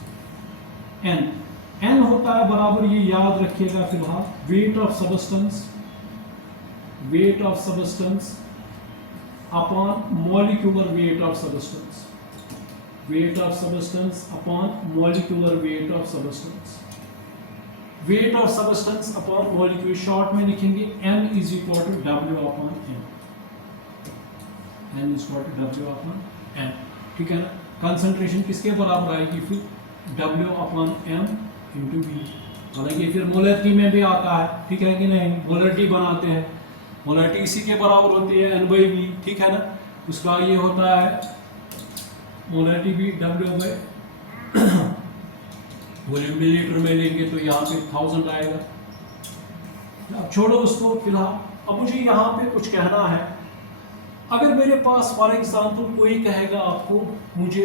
एन होता है बराबर, ये याद रखिएगा फिलहाल, weight of substance upon molecular weight of substance, weight of substance upon molecular weight of substance, weight of substance upon molecule, short में लिखेंगे n is equal to W upon m, n is equal to W upon m, ठीक है ना। Concentration किसके बराबर आएगी फिर, W upon m into V। हालांकि फिर मोलरिटी में भी आता है, ठीक है कि नहीं, मोलरिटी बनाते हैं, मोलरिटी इसी के बराबर होती है n बाई V, ठीक है ना। उसका ये होता है मोलरिटी भी W बाई वॉल्यूम मिलीलीटर में लेंगे तो यहाँ पे 1000 आएगा। अब छोड़ो उसको फिलहाल। अब मुझे यहाँ पे कुछ कहना है। अगर मेरे पास फॉर एग्जांपल कोई कहेगा आपको, मुझे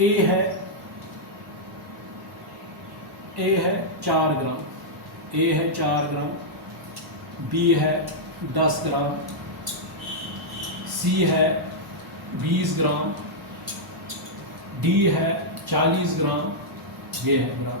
ए है, ए है 4 ग्राम, ए है 4 ग्राम, बी है 10 ग्राम, सी है 20 ग्राम, डी है 40 ग्राम, ये है ग्राम।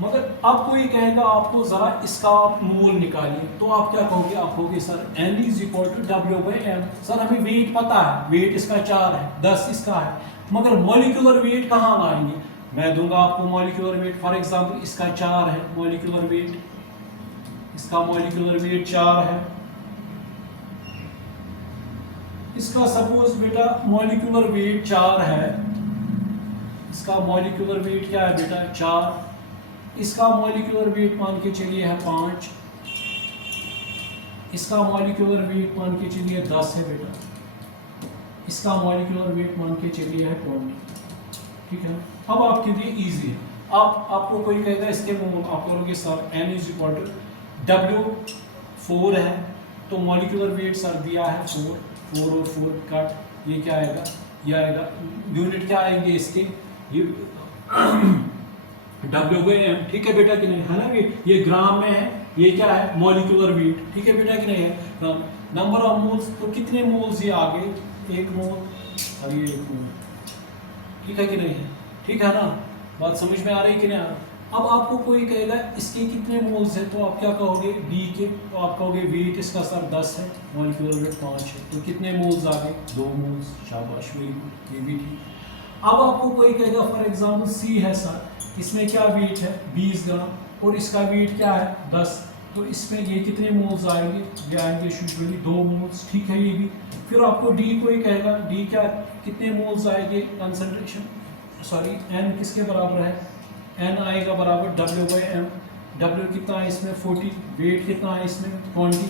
मगर अब कोई कहेगा आपको ज़रा इसका मोल निकालिए, तो आप क्या कहोगे? आप कहोगे sir n is equal to W/m। Sir हमें वेट पता है, वेट इसका 4 है, 10 इसका है, मगर मॉलिक्यूलर वेट कहाँ लाएंगे? मैं दूंगा आपको मॉलिक्यूलर वेट। फॉर एग्जांपल इसका 4 है मॉलिक्यूलर वेट, इसका मॉलिक्यूलर वेट 4 है, इसका सपोज बेटा मॉलिक्यूलर वेट 4 है, इसका मॉलिक्यूलर वेट क्या है बेटा? 4। इसका मॉलिक्यूलर वेट मान के चलिए है 5, इसका मॉलिक्यूलर वेट मान के चलिए 10 है बेटा, इसका मॉलिक्यूलर वेट मान के चलिए है 20। ठीक है, अब आपके लिए इजी है। आप आपको कोई कहेगा इसके मोल, आप करोगे sir n is equal to W 4 है, तो मॉलिक्यूलर वेट सर दिया है 4 और 4 कट, ये क्या आएगा? ये आएगा यूनिट क्या आएंगे इसके? ये W/m। ठीक है बेटा कि नहीं? है ना, ये ग्राम में है, ये क्या है? Molecular weight. ठीक है बेटा कि नहीं है? नंबर ऑफ मोल्स, तो कितने मोल्स ये आ गए? 1 मोल और ये 1 मोल। ठीक है कि नहीं है? ठीक है ना, बात समझ में आ रही कि नहीं आ रही? अब आपको कोई कहेगा इसके कितने मोल्स है, तो आप क्या कहोगे? बी के, तो आप कहोगे वेट इसका सर 10 है, मॉलिक्यूलर वेट 5 है, तो कितने मोल्स आ गए? 2 मोल्स। शाबाश, वेरी गुड, ये भी ठीक। अब आपको कोई कहेगा फॉर एग्जांपल सी है सर, इसमें क्या वेट है? 20 ग्राम, और इसका वेट क्या है? 10, तो इसमें ये कितने मोल्स आएंगे? ये आएंगे यूजुअली 2 मोल्स। ठीक है, ये भी। फिर आपको डी कोई कहेगा, डी क्या कितने मोल्स आएंगे? कंसंट्रेशन सॉरी एन किसके बराबर है? एन आएगा बराबर W/m। W कितना है इसमें? 40। वेट कितना है इसमें? 20।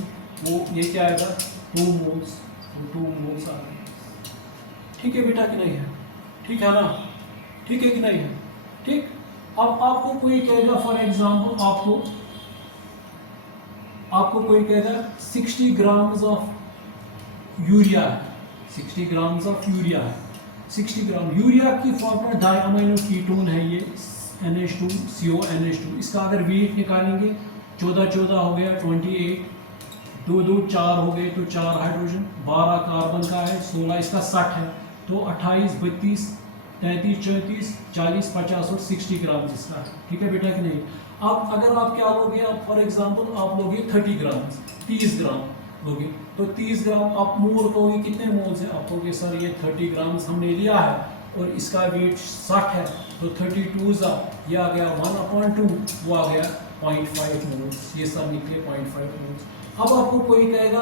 वो ये क्या आएगा? 2 मोल्स। तो 2 मोल्स आ गए। ठीक है बेटा कि नहीं है? ठीक है ना? ठीक है कि नहीं है? ठीक। अब आपको कोई कहेगा फॉर एग्जांपल आपको कोई कहेगा 60 ग्राम्स ऑफ यूरिया है, 60 ग्राम्स ऑफ यूरिया है। 60 ग्राम यूरिया की फॉर्म डाई अमीनो कीटोन है ये NH2CO NH2। इसका अगर वेट निकालेंगे 14 हो गया 28, 2 2 4 हो गए तो 4 हाइड्रोजन, 12 कार्बन का है, 16 इसका 60 है, तो 28 32 33 34 40 50 और 60 ग्राम इसका है। ठीक है बेटा कि नहीं? अब अगर आप क्या लोगे, आप फॉर एग्जांपल आप लोगे 30 ग्राम, 30 ग्राम लोगे, तो 30 ग्राम आप मोल कहोगे कितने मोल्स है? आप कहोगे सर ये 30 ग्राम हमने लिया है और इसका वेट 60 है, तो 32 ये आ गया 1/2, वो आ गया 0.5 मोल्स, ये सब निकले 0.5 मोल्स। अब आपको कोई कहेगा,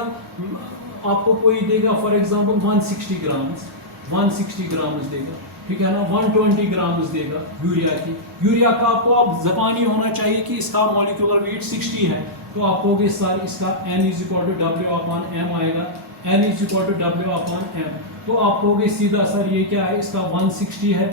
आपको कोई देगा फॉर एग्जांपल 160 ग्राम्स, 160 ग्राम्स देगा, ठीक है ना, 120 ग्राम्स देगा यूरिया की। यूरिया का आपको आप ज़बानी होना चाहिए कि इसका मॉलिक्यूलर वेट 60 है, तो आप कहोगे सर इसका n is equal to W/m आएगा, n is equal to W/m। तो आप कहोगे सीधा सर ये क्या है? इसका 160 है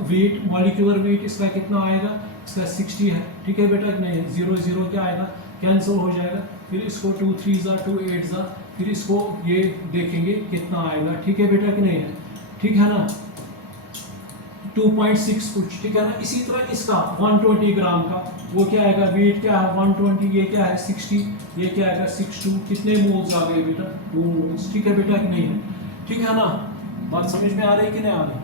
वेट, मॉलिक्यूलर वेट इसका कितना आएगा? इसका 60 है। ठीक है बेटा कि नहीं? 0 0 क्या आएगा? कैंसिल हो जाएगा। फिर इसको 2 3 2 8 फिर इसको ये देखेंगे कितना आएगा। ठीक है बेटा कि नहीं है? ठीक है ना, 2.6 कुछ। ठीक है ना, इसी तरह इसका 120 ग्राम का वो क्या आएगा? वेट क्या है? 120, ये क्या है? 60, ये क्या आएगा? 62। कितने मोल्स आ गए बेटा? 2 मोल्स। ठीक है बेटा कि नहीं है? ठीक है ना, बात समझ में आ रही कि नहीं आ रही?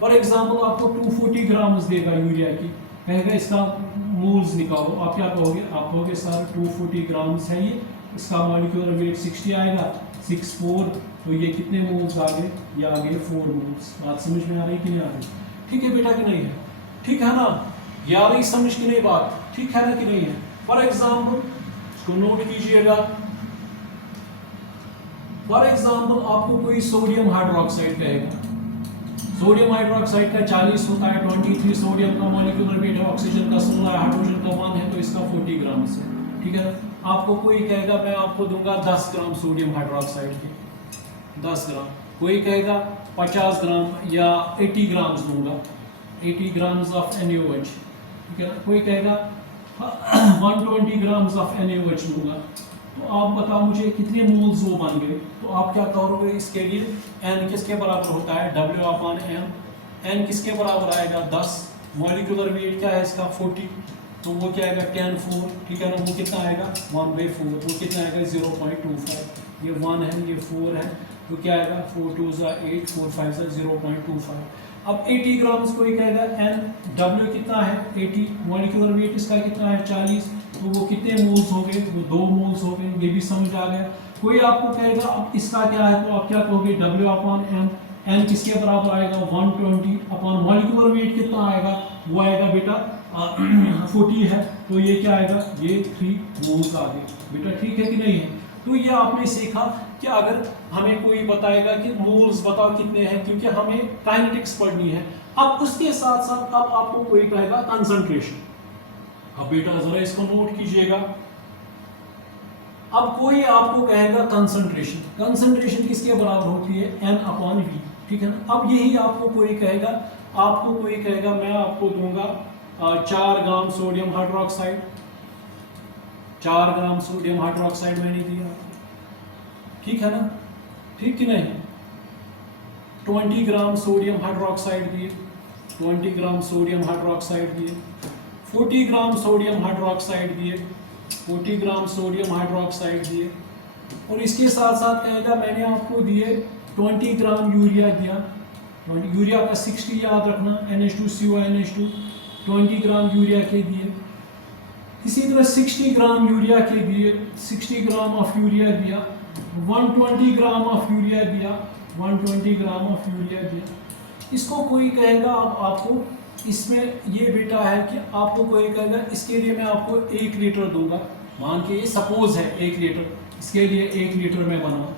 फॉर एग्जाम्पल आपको 240 ग्राम्स देगा यूरिया की, कहेगा इसका मोल्स निकालो, आप क्या कहोगे? आप कहोगे सर 240 ग्राम्स है ये, इसका मॉलिक्यूलर वेट 60 आएगा, 64, तो ये कितने मोल्स आ गए? ये आ गए 4 मोल्स। बात समझ में आ रही कि नहीं आ रही? ठीक है बेटा कि नहीं है? ठीक है ना, ये आ रही समझ की नहीं बात? ठीक है ना कि नहीं है? फॉर एग्जाम्पल इसको नोट कीजिएगा, फॉर एग्जाम्पल आपको कोई सोडियम हाइड्रोक्साइड कहेगा, सोडियम हाइड्रोक्साइड का 40 होता है, 23 सोडियम का मॉलिक्यूलर वेट है, ऑक्सीजन का 16 है, हाइड्रोजन का 1 है, तो इसका 40 ग्राम है। ठीक है, आपको कोई कहेगा मैं आपको दूंगा 10 ग्राम सोडियम हाइड्रोक्साइड के, 10 ग्राम। कोई कहेगा 50 ग्राम या 80 ग्राम दूंगा, 80 ग्राम्स ऑफ NaOH। ठीक है ना, कोई कहेगा 120 ग्राम्स ऑफ NaOH दूंगा। तो आप बताओ मुझे कितने मोल्स वो बन गए? तो आप क्या करोगे इसके लिए? n किसके बराबर होता है? W/m। n किसके बराबर आएगा? 10। मॉलिक्यूलर वेट क्या है इसका? 40। तो वो क्या आएगा 10 4, ठीक है ना, वो कितना आएगा 1/4, वो कितना आएगा 0.25, ये 1 है ये 4 है, तो क्या आएगा 4 2 8 4 5 0.25। अब 80 ग्राम्स को ये कहेगा एन, डब्ल्यू कितना है 80, मॉलिक्यूलर वेट इसका कितना है 40, तो वो कितने मोल्स हो गए, वो 2 मोल्स हो गए, ये भी समझ आ गया। कोई आपको कहेगा अब इसका क्या है, तो आप क्या कहोगे W/M, एन किसके बराबर आएगा 120 अपॉन मॉलिक्यूलर वेट कितना आएगा, वो आएगा बेटा 40 है, तो ये क्या आएगा, ये 3 मोल्स आ गए बेटा, ठीक है कि नहीं है। तो ये आपने सीखा कि अगर हमें कोई बताएगा कि मोल्स बताओ कितने हैं, क्योंकि हमें काइनेटिक्स पढ़नी है। अब उसके साथ साथ अब आपको कोई कहेगा कंसंट्रेशन। अब बेटा जरा इसको नोट कीजिएगा, अब कोई आपको कहेगा कंसंट्रेशन, कंसंट्रेशन किसके बराबर होती है N/V, ठीक है ना। अब यही आपको कोई कहेगा, मैं आपको दूंगा 4 gram sodium hydroxide, 4 gram sodium hydroxide मैंने दिया, ठीक है ना, ठीक कि नहीं। 20 ग्राम सोडियम हाइड्रोक्साइड दिए, 20 ग्राम सोडियम हाइड्रोक्साइड दिए, 40 ग्राम सोडियम हाइड्रोक्साइड दिए, 40 ग्राम सोडियम हाइड्रोक्साइड दिए, और इसके साथ साथ कहेगा मैंने आपको दिए 20 ग्राम यूरिया दिया, यूरिया का 60 याद रखना, NH2CO NH2, 20 ग्राम यूरिया के दिए। इसी तरह 60 ग्राम यूरिया के दिए, 60 ग्राम ऑफ यूरिया दिया, 120 ग्राम ऑफ यूरिया दिया, 120 ग्राम ऑफ यूरिया दिया। इसको कोई कहेगा, अब आपको इसमें ये बेटा है कि आपको कोई कहेगा इसके लिए मैं आपको 1 लीटर दूंगा, मान के ये सपोज है 1 लीटर, इसके लिए 1 लीटर में बनाओ,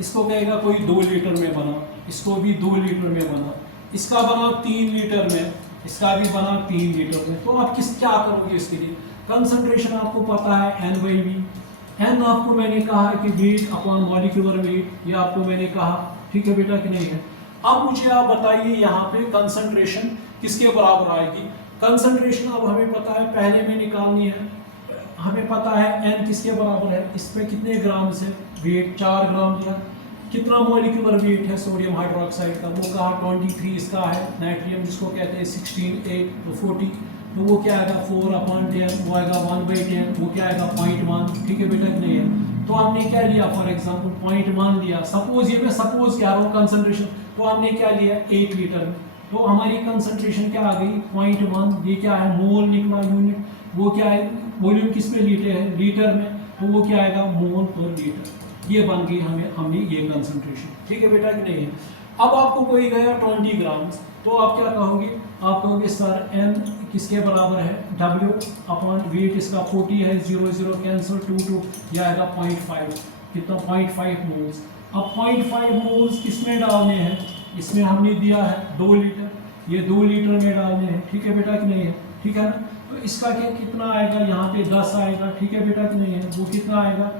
इसको कहेगा कोई 2 लीटर में बनाओ, इसको भी 2 लीटर में बनाओ, इसका बनाओ 3 लीटर में, इसका भी बनाओ 3 लीटर में। तो आप क्या करोगे इसके लिए, कंसंट्रेशन आपको पता है N/V, एन आपको मैंने कहा है कि वेट अपॉन मॉलिक्यूलर वेट, ये आपको मैंने कहा, ठीक है बेटा कि नहीं है। अब मुझे आप बताइए यहाँ पे कंसंट्रेशन किसके बराबर आएगी। कंसंट्रेशन अब हमें पता है, पहले में निकालनी है, हमें पता है एन किसके बराबर है, इस पे कितने ग्राम से वेट 4 ग्राम दिया, कितना मॉलिक्यूलर वेट है सोडियम हाइड्रोक्साइड का, वो कहा 23 इसका है, नाइट्रियम जिसको कहते हैं 16 8 तो 40, तो वो क्या आएगा 4/10, वो आएगा 1/10, वो क्या आएगा 0.1, ठीक है बेटा कि नहीं है। तो हमने क्या लिया, फॉर एग्जांपल 0.1 लिया, सपोज, ये मैं सपोज कह रहा हूँ कंसंट्रेशन, तो हमने क्या लिया 1 लीटर में, तो हमारी कंसंट्रेशन क्या आ गई 0.1, ये क्या है मोल निकला यूनिट, वो क्या है वॉल्यूम किस में लीटर है, लीटर में, तो वो क्या आएगा मोल पर लीटर, ये बन गई हमने ये कंसंट्रेशन, ठीक है बेटा कि नहीं है। अब आपको कोई गया 20 ग्राम, तो आप क्या कहोगे, आप कहोगे सर एन किसके बराबर है, W/, वेट इसका 40 है, 0 0 कैंसिल, 2 2, यह आएगा 0.5, कितना 0.5 मोल्स। अब 0.5 मोल्स किसमें डालने हैं, इसमें हमने दिया है 2 लीटर, ये 2 लीटर में डालने हैं, ठीक है बेटा कि नहीं है, ठीक है ना। तो इसका क्या कितना आएगा, यहाँ पे 10 आएगा, ठीक है बेटा कि नहीं है, वो कितना आएगा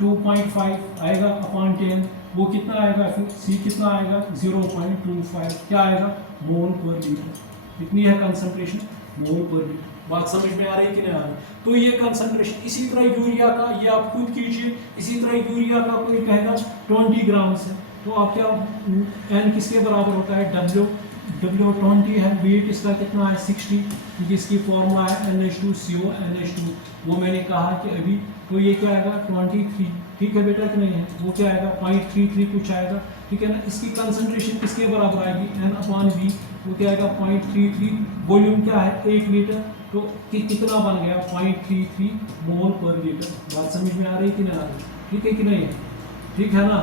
2.5 आएगा अपॉन 10, वो कितना आएगा, फिर सी कितना आएगा 0.25, क्या आएगा मोल पर लीटर, इतनी है कंसंट्रेशन मोल पर लीटर। बात समझ में आ रही है कि नहीं आ रही। तो ये कंसंट्रेशन, इसी तरह यूरिया का, ये आप खुद कीजिए, इसी तरह यूरिया का कोई कहेगा 20 ग्राम से, तो आप क्या एन किसके बराबर होता है W 20 है, वेट इसका कितना है 60, क्योंकि इसकी फॉर्मूला है NH2CO NH2, वो मैंने कहा कि अभी, तो ये क्या आएगा 23, ठीक है बेटा कि नहीं है, वो क्या आएगा 0.33 कुछ आएगा, ठीक है ना। इसकी कंसंट्रेशन किसके बराबर आएगी N/V, वो क्या आएगा 0.33, वॉल्यूम क्या है 1 लीटर, तो कितना बन गया 0.33 मोल पर लीटर। बात समझ में आ रही कि नहीं आ रही, ठीक है कि नहीं है, ठीक है ना,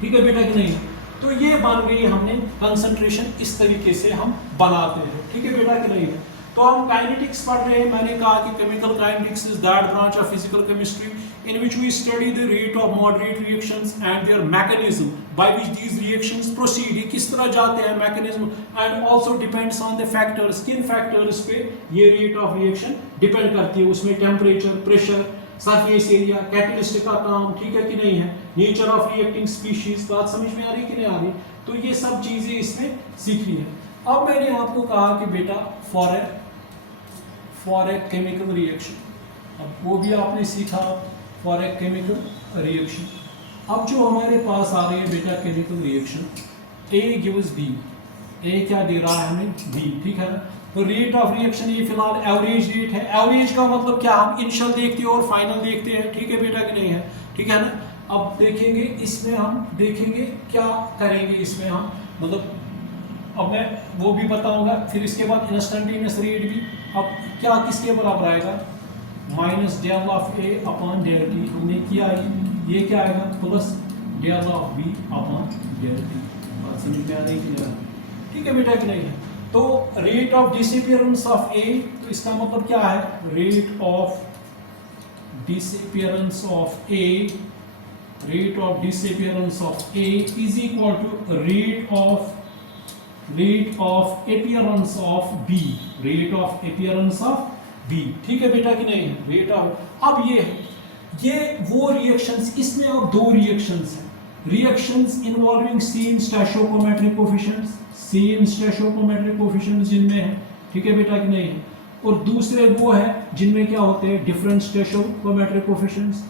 ठीक है बेटा कि नहीं। तो ये बन गई हमने कंसंट्रेशन, इस तरीके से हम बनाते हैं, ठीक है बेटा कि नहीं है। तो हम काइनेटिक्स पढ़ रहे हैं, मैंने कहा कि chemical kinetics is that branch of physical chemistry in which we study the rate of moderate reactions and their mechanism by which these reactions proceed, ये किस तरह जाते हैं mechanism, and also depends on the factors, किन factors पे ये rate of reaction depend करती है, उसमें temperature, pressure, surface area, catalyst का काम, ठीक है कि नहीं है, nature of reacting species, बात समझ में आ रही कि नहीं आ रही। तो ये सब चीजें इसमें सीखनी है। अब मैंने आपको कहा कि बेटा for a chemical reaction, अब वो भी आपने सीखा फॉर ए केमिकल रिएक्शन। अब जो हमारे पास आ रही है बेटा chemical reaction, A gives B, A क्या दे रहा है हमें B, ठीक है ना। तो रेट ऑफ रिएक्शन ये फिलहाल एवरेज रेट है। एवरेज का मतलब क्या, हम इनिशियल देखते हैं और फाइनल देखते हैं, ठीक है बेटा कि नहीं है, ठीक है ना। अब देखेंगे इसमें, हम देखेंगे क्या करेंगे इसमें हम, मतलब अब मैं वो भी बताऊंगा, फिर इसके बाद इंस्टेंटेनियस रेट भी। अब क्या किसके बराबर आएगा, minus del of A upon del T, हमने किया ये क्या आएगा, plus del of B upon del T. बात समझ में आ रही है, ठीक है बेटा कि नहीं है। तो rate of disappearance of A, तो इसका मतलब क्या है, rate of disappearance of A, rate of disappearance of A is equal to rate of appearance of B, rate of appearance of B, ठीक है बेटा कि नहीं, रेट ऑफ। अब ये वो रिएक्शंस, इसमें अब दो रिएक्शंस हैं, reactions involving same stoichiometric coefficients, same stoichiometric coefficients जिनमें है, ठीक है बेटा कि नहीं है, और दूसरे वो है जिनमें क्या होते हैं, डिफरेंट स्टोइकोमेट्रिक कोफिशिएंट्स,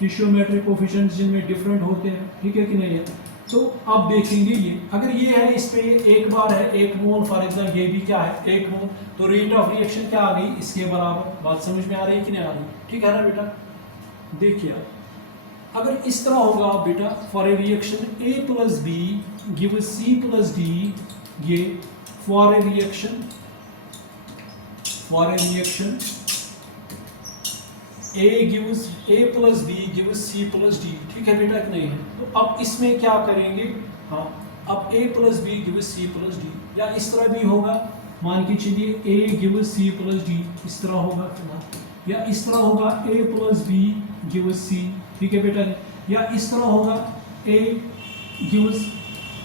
टिश्योमेट्रिक कोफिशिएंट्स जिनमें डिफरेंट होते हैं, ठीक है कि नहीं है। तो अब देखेंगे ये, अगर ये है इस पे एक बार है 1 मोल, फॉर एग्जाम्पल ये भी क्या है 1 मोल, तो रेट ऑफ रिएक्शन क्या आ गई इसके बराबर। बात समझ में आ रही है कि नहीं आ रही, ठीक है ना बेटा। देखिए अगर इस तरह होगा बेटा, for a reaction A plus B give C plus D, ये for a reaction A plus B gives C plus D, ठीक है बेटा कि नहीं है। तो अब इसमें क्या करेंगे, हाँ अब A plus B gives C plus D, या इस तरह भी होगा, मान के चलिए A gives C plus D, इस तरह होगा, या इस तरह होगा A plus B gives C, ठीक है बेटा, या इस तरह होगा A gives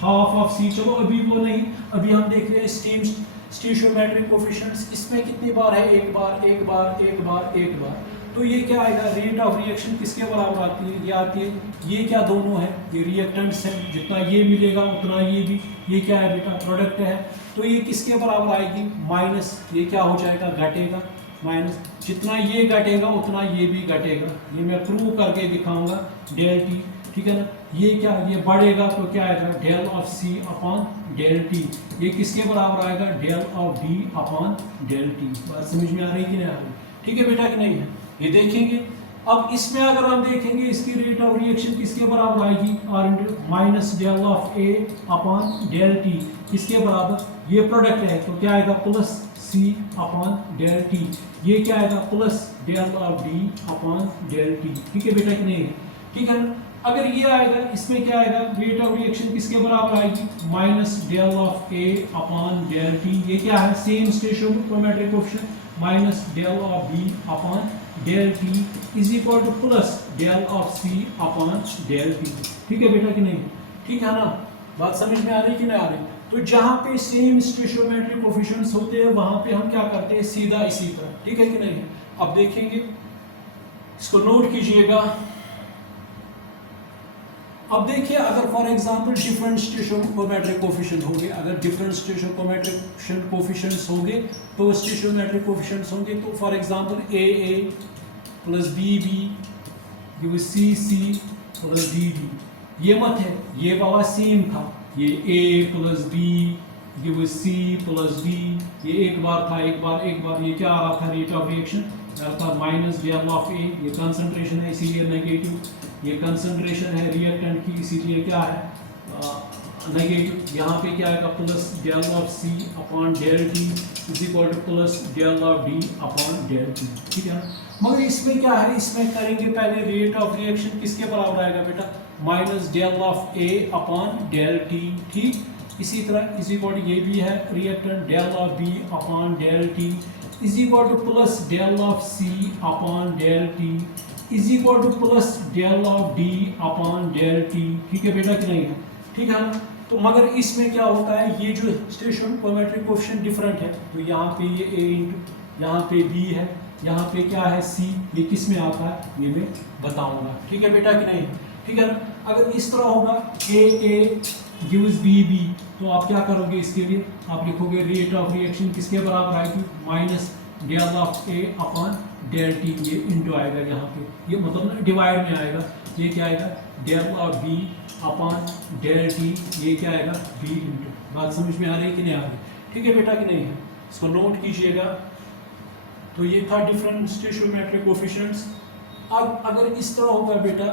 half of C। चलो अभी वो नहीं, अभी हम देख रहे हैं स्टोइकोमेट्रिक कोफिशिएंट्स, इसमें कितनी बार है, एक बार। तो ये क्या आएगा, रेट ऑफ रिएक्शन किसके बराबर आती है, ये आती है, ये क्या दोनों है, ये रिएक्टेंट्स है, जितना ये मिलेगा उतना ये भी, ये क्या है बेटा, प्रोडक्ट है, तो ये किसके बराबर आएगी, माइनस, ये क्या हो जाएगा, घटेगा, माइनस, जितना ये घटेगा उतना ये भी घटेगा, ये मैं प्रूव करके दिखाऊंगा, डेल टी, ठीक है ना। ये क्या, ये बढ़ेगा तो क्या आएगा, del of C upon del T, ये किसके बराबर आएगा, del of D upon del T. बात समझ में आ रही कि नहीं आ रही, ठीक है बेटा कि नहीं है। ये देखेंगे, अब इसमें अगर हम देखेंगे इसकी रेट ऑफ रिएक्शन किसके बराबर आएगी, R into minus del of A upon del T, किसके बराबर, ये प्रोडक्ट है तो क्या आएगा, plus C upon del T, ये क्या आएगा, plus del of D upon del T, ठीक है बेटा कि नहीं है, ठीक है ना। अगर ये आएगा, इसमें क्या आएगा, रेट ऑफ रिएक्शन किसके बराबर आएगी, minus del of A upon del T, ये क्या है, same stoichiometric coefficient, minus del of B upon del T is equal to plus del of C upon del T, ठीक है बेटा कि नहीं, ठीक है ना। बात समझ में आ रही कि नहीं आ रही। तो जहां पे सेम स्टोइकोमेट्रिक कोफिशिएंट्स होते हैं वहां पे हम क्या करते हैं, सीधा इसी तरह, ठीक है कि नहीं है। अब देखेंगे, इसको नोट कीजिएगा। अब देखिए, अगर for example different stoichiometric coefficient होंगे, अगर डिफरेंट स्टोइकोमेट्रिक कोफिशिएंट्स होंगे तो स्टोइकोमेट्रिक कोफिशिएंट्स होंगे, तो for example A plus B give C plus D, ये मत है, ये वाला सेम था, ये A plus B give C plus D, ये एक बार था, एक बार ये क्या आ रहा था, रेट ऑफ रिएक्शन था माइनस डेल ऑफ ए, ये कंसंट्रेशन है इसीलिए नेगेटिव, ये कंसंट्रेशन है रिएक्टेंट की इसीलिए क्या है, नेगेटिव। यहाँ पे क्या आएगा, plus del of C upon del T is equal to plus del of D upon del T, ठीक है ना। मगर इसमें क्या है, इसमें करेंगे पहले रेट ऑफ रिएक्शन किसके बराबर आएगा बेटा, minus del of A upon del T, ठीक। इसी तरह इज इक्वल टू ये भी है reactant, del of B upon del T is equal to plus del of C upon del T is equal to plus del of D upon del T, ठीक है बेटा कि नहीं है, ठीक है ना। तो मगर इसमें क्या होता है, ये जो स्टोइकोमेट्रिक कोफिशिएंट डिफरेंट है, तो यहाँ पे ये ए इंटू यहाँ पे बी है, यहाँ पे क्या है सी, ये किस में आता है ये मैं बताऊंगा, ठीक है बेटा कि नहीं, ठीक है ना। अगर इस तरह होगा ए गिव्स बी, तो आप क्या करोगे, इसके लिए आप लिखोगे रेट ऑफ रिएक्शन किसके बराबर आएगी, minus del of A upon del T, ये इंटू आएगा यहाँ पे, ये मतलब डिवाइड में आएगा, ये क्या आएगा, del of B upon del T, ये क्या आएगा, बी इंटू। बात समझ में आ रही है कि नहीं आ रही, ठीक है बेटा कि नहीं है। इसको नोट कीजिएगा। तो ये था डिफरेंट स्टोइचोमेट्रिक कोफिशिएंट्स। अब अगर इस तरह होगा बेटा,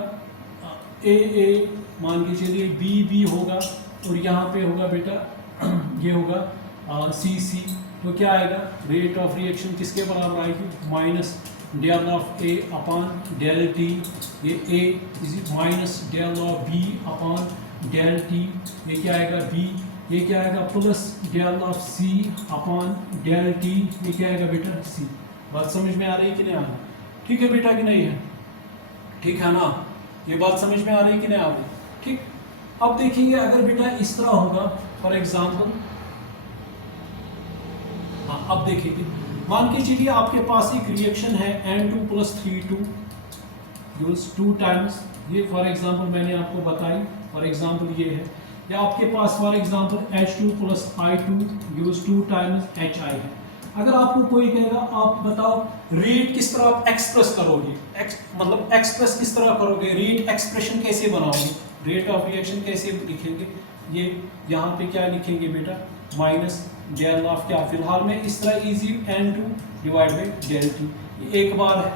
ए मान के चलिए, बी होगा, और यहाँ पे होगा बेटा ये होगा सी, तो क्या आएगा, रेट ऑफ रिएक्शन किसके बराबर आएगी, minus del of A upon del T, ये A is minus del of B upon del T, ये क्या आएगा बी, ये क्या आएगा plus del of C upon del T, ये क्या आएगा बेटा सी। बात समझ में आ रही है कि नहीं आ रही? ठीक है बेटा कि नहीं है? ठीक है ना, ये बात समझ में आ रही है कि नहीं आ रही? ठीक। अब देखेंगे अगर बेटा इस तरह होगा, फॉर एग्जाम्पल, हाँ अब देखेंगे, मान के चलिए आपके पास एक रिएक्शन है N2 + 3 यूज 2 टाइम्स, ये फॉर एग्जांपल मैंने आपको बताई, फॉर एग्जांपल ये है, या आपके पास for example H2 + I2 use 2 times HI है। अगर आपको कोई कहेगा आप बताओ रेट किस तरह आप एक्सप्रेस करोगे, मतलब एक्सप्रेस किस तरह करोगे, रेट एक्सप्रेशन कैसे बनाओगे, रेट ऑफ रिएक्शन कैसे लिखेंगे, ये यहाँ पे क्या लिखेंगे बेटा, माइनस डेल ऑफ क्या, फिलहाल में इस तरह easy N2 divide by del T, एक बार है,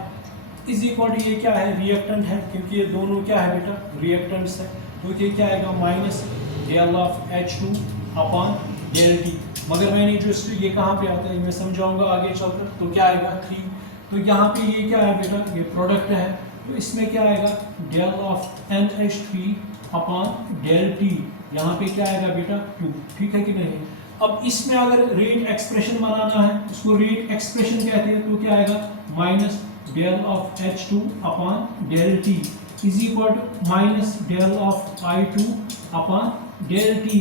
इज इक्वल टू ये क्या है, रिएक्टेंट है, क्योंकि ये दोनों क्या है बेटा रिएक्टेंट्स है, तो ये क्या आएगा minus del of H2 upon del T. मगर मैंने जो ये कहाँ पे आता है मैं समझाऊंगा आगे चलकर, तो क्या आएगा 3, तो यहाँ पे ये क्या है बेटा, ये प्रोडक्ट है, तो इसमें क्या आएगा del of NH3 upon del T, यहाँ पे क्या आएगा बेटा 2, ठीक है कि नहीं। अब इसमें अगर रेट एक्सप्रेशन बनाना है, उसको रेट एक्सप्रेशन कहते हैं, तो क्या आएगा minus del of H2 upon del T is equal to minus del of I2 upon del T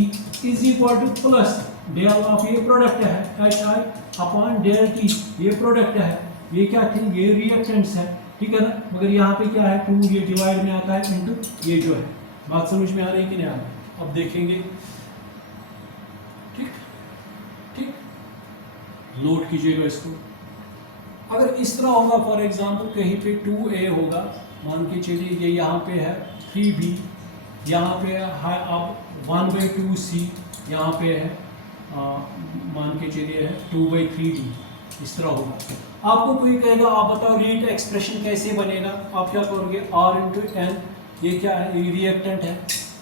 is equal to plus del of, ये प्रोडक्ट है HI अपॉन डेल टी, ये प्रोडक्ट है, ये क्या थे, ये रिएक्टेंट्स है, ठीक है ना, मगर यहाँ पे क्या है 2, ये डिवाइड में आता है इनटू ये जो है। बात समझ में आ रही है कि नहीं आ रही? अब देखेंगे, ठीक ठीक, नोट कीजिएगा इसको। अगर इस तरह होगा फॉर एग्जांपल कहीं पे 2A होगा, मान के चलिए ये यहाँ पे है 3B, यहाँ पे है अब 1/2C, यहाँ पे है मान के चलिए है 2/3D, इस तरह होगा। आपको कोई कहेगा आप बताओ रेट एक्सप्रेशन कैसे बनेगा, आप क्या करोगे R/N, ये क्या है, ये रिएक्टेंट है,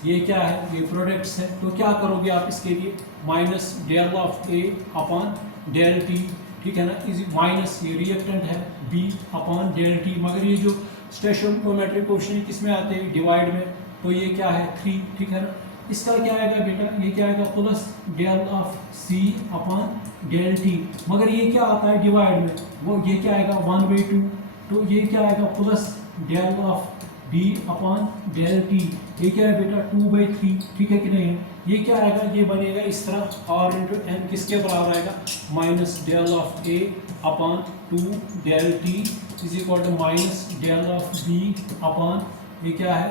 ये क्या है, ये प्रोडक्ट्स है, तो क्या करोगे आप इसके लिए minus del of A upon del T, ठीक है ना, इज माइनस ये रिएक्टेंट है B अपॉन डेल टी, मगर ये जो स्टोइचोमेट्रिक कोफिशिएंट किसमें आते हैं डिवाइड में, तो ये क्या है 3, ठीक है ना, इसका क्या आएगा बेटा, ये क्या आएगा plus del of C upon del T, मगर ये क्या आता है डिवाइड में, वो ये क्या आएगा 1/2, तो ये क्या आएगा plus del of B upon del T, ये क्या है बेटा 2/3, ठीक है कि नहीं, ये क्या आएगा, ये बनेगा इस तरह R/N किसके बराबर आएगा, minus del of A upon 2 del T is equal to minus del of B upon ये क्या है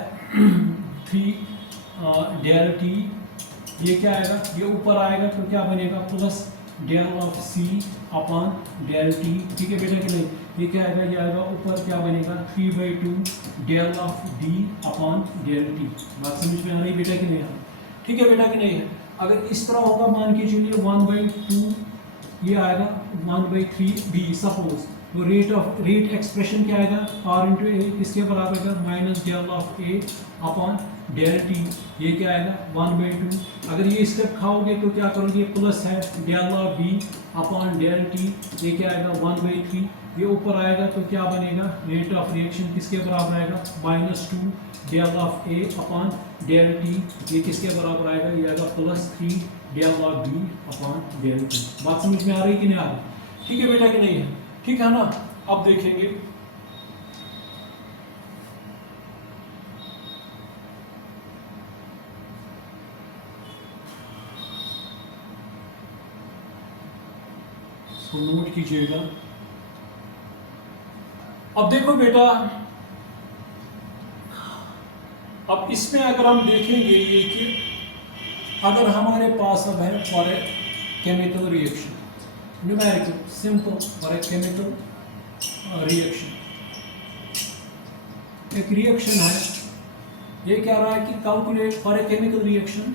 3 डेल टी, ये क्या आएगा, ये ऊपर आएगा तो क्या बनेगा plus del of C upon del T, ठीक है बेटा कि नहीं, ये क्या आएगा, ये आएगा ऊपर क्या बनेगा 3/2 del of D upon del T. बात समझ में आ रही बेटा कि नहीं, ठीक है बेटा कि नहीं है। अगर इस तरह होगा मान के चलिए 1/2, ये आएगा 1/3B सपोज, तो रेट एक्सप्रेशन क्या आएगा R/A किसके बराबर आएगा minus del of A upon del T, ये क्या आएगा 1/2, अगर ये स्टेप खाओगे तो क्या करोगे प्लस है del of B upon del T, ये क्या आएगा 1/3, ये ऊपर आएगा तो क्या बनेगा रेट ऑफ रिएक्शन किसके बराबर आएगा -2 del of A upon del T, ये किसके बराबर आएगा, ये आएगा +3 del of B upon del T. बात समझ में आ रही कि नहीं आ रही, ठीक है बेटा कि नहीं है, ठीक है ना। अब देखेंगे इसको नोट कीजिएगा। अब देखो बेटा, अब इसमें अगर हम देखेंगे ये कि अगर हमारे पास अब है for a chemical reaction, numerical simple for a chemical reaction, एक रिएक्शन है, ये कह रहा है कि calculate for a chemical reaction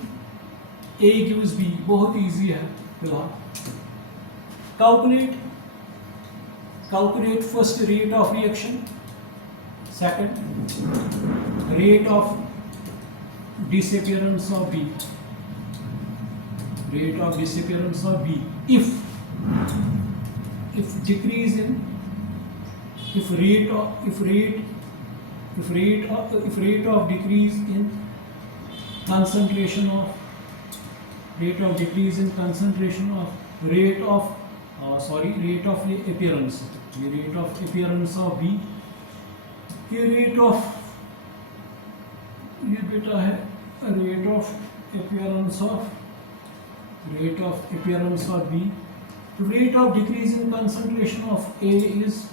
A gives B, बहुत इजी है फिलहाल। calculate first rate of reaction, second rate of disappearance of B, rate of disappearance of B. If decrease in, if rate of decrease in concentration of, rate of decrease in concentration of, rate of appearance, ये rate of appearance of B, ये rate of, ये बेटा है rate of appearance of B. Rate of decrease in concentration of A is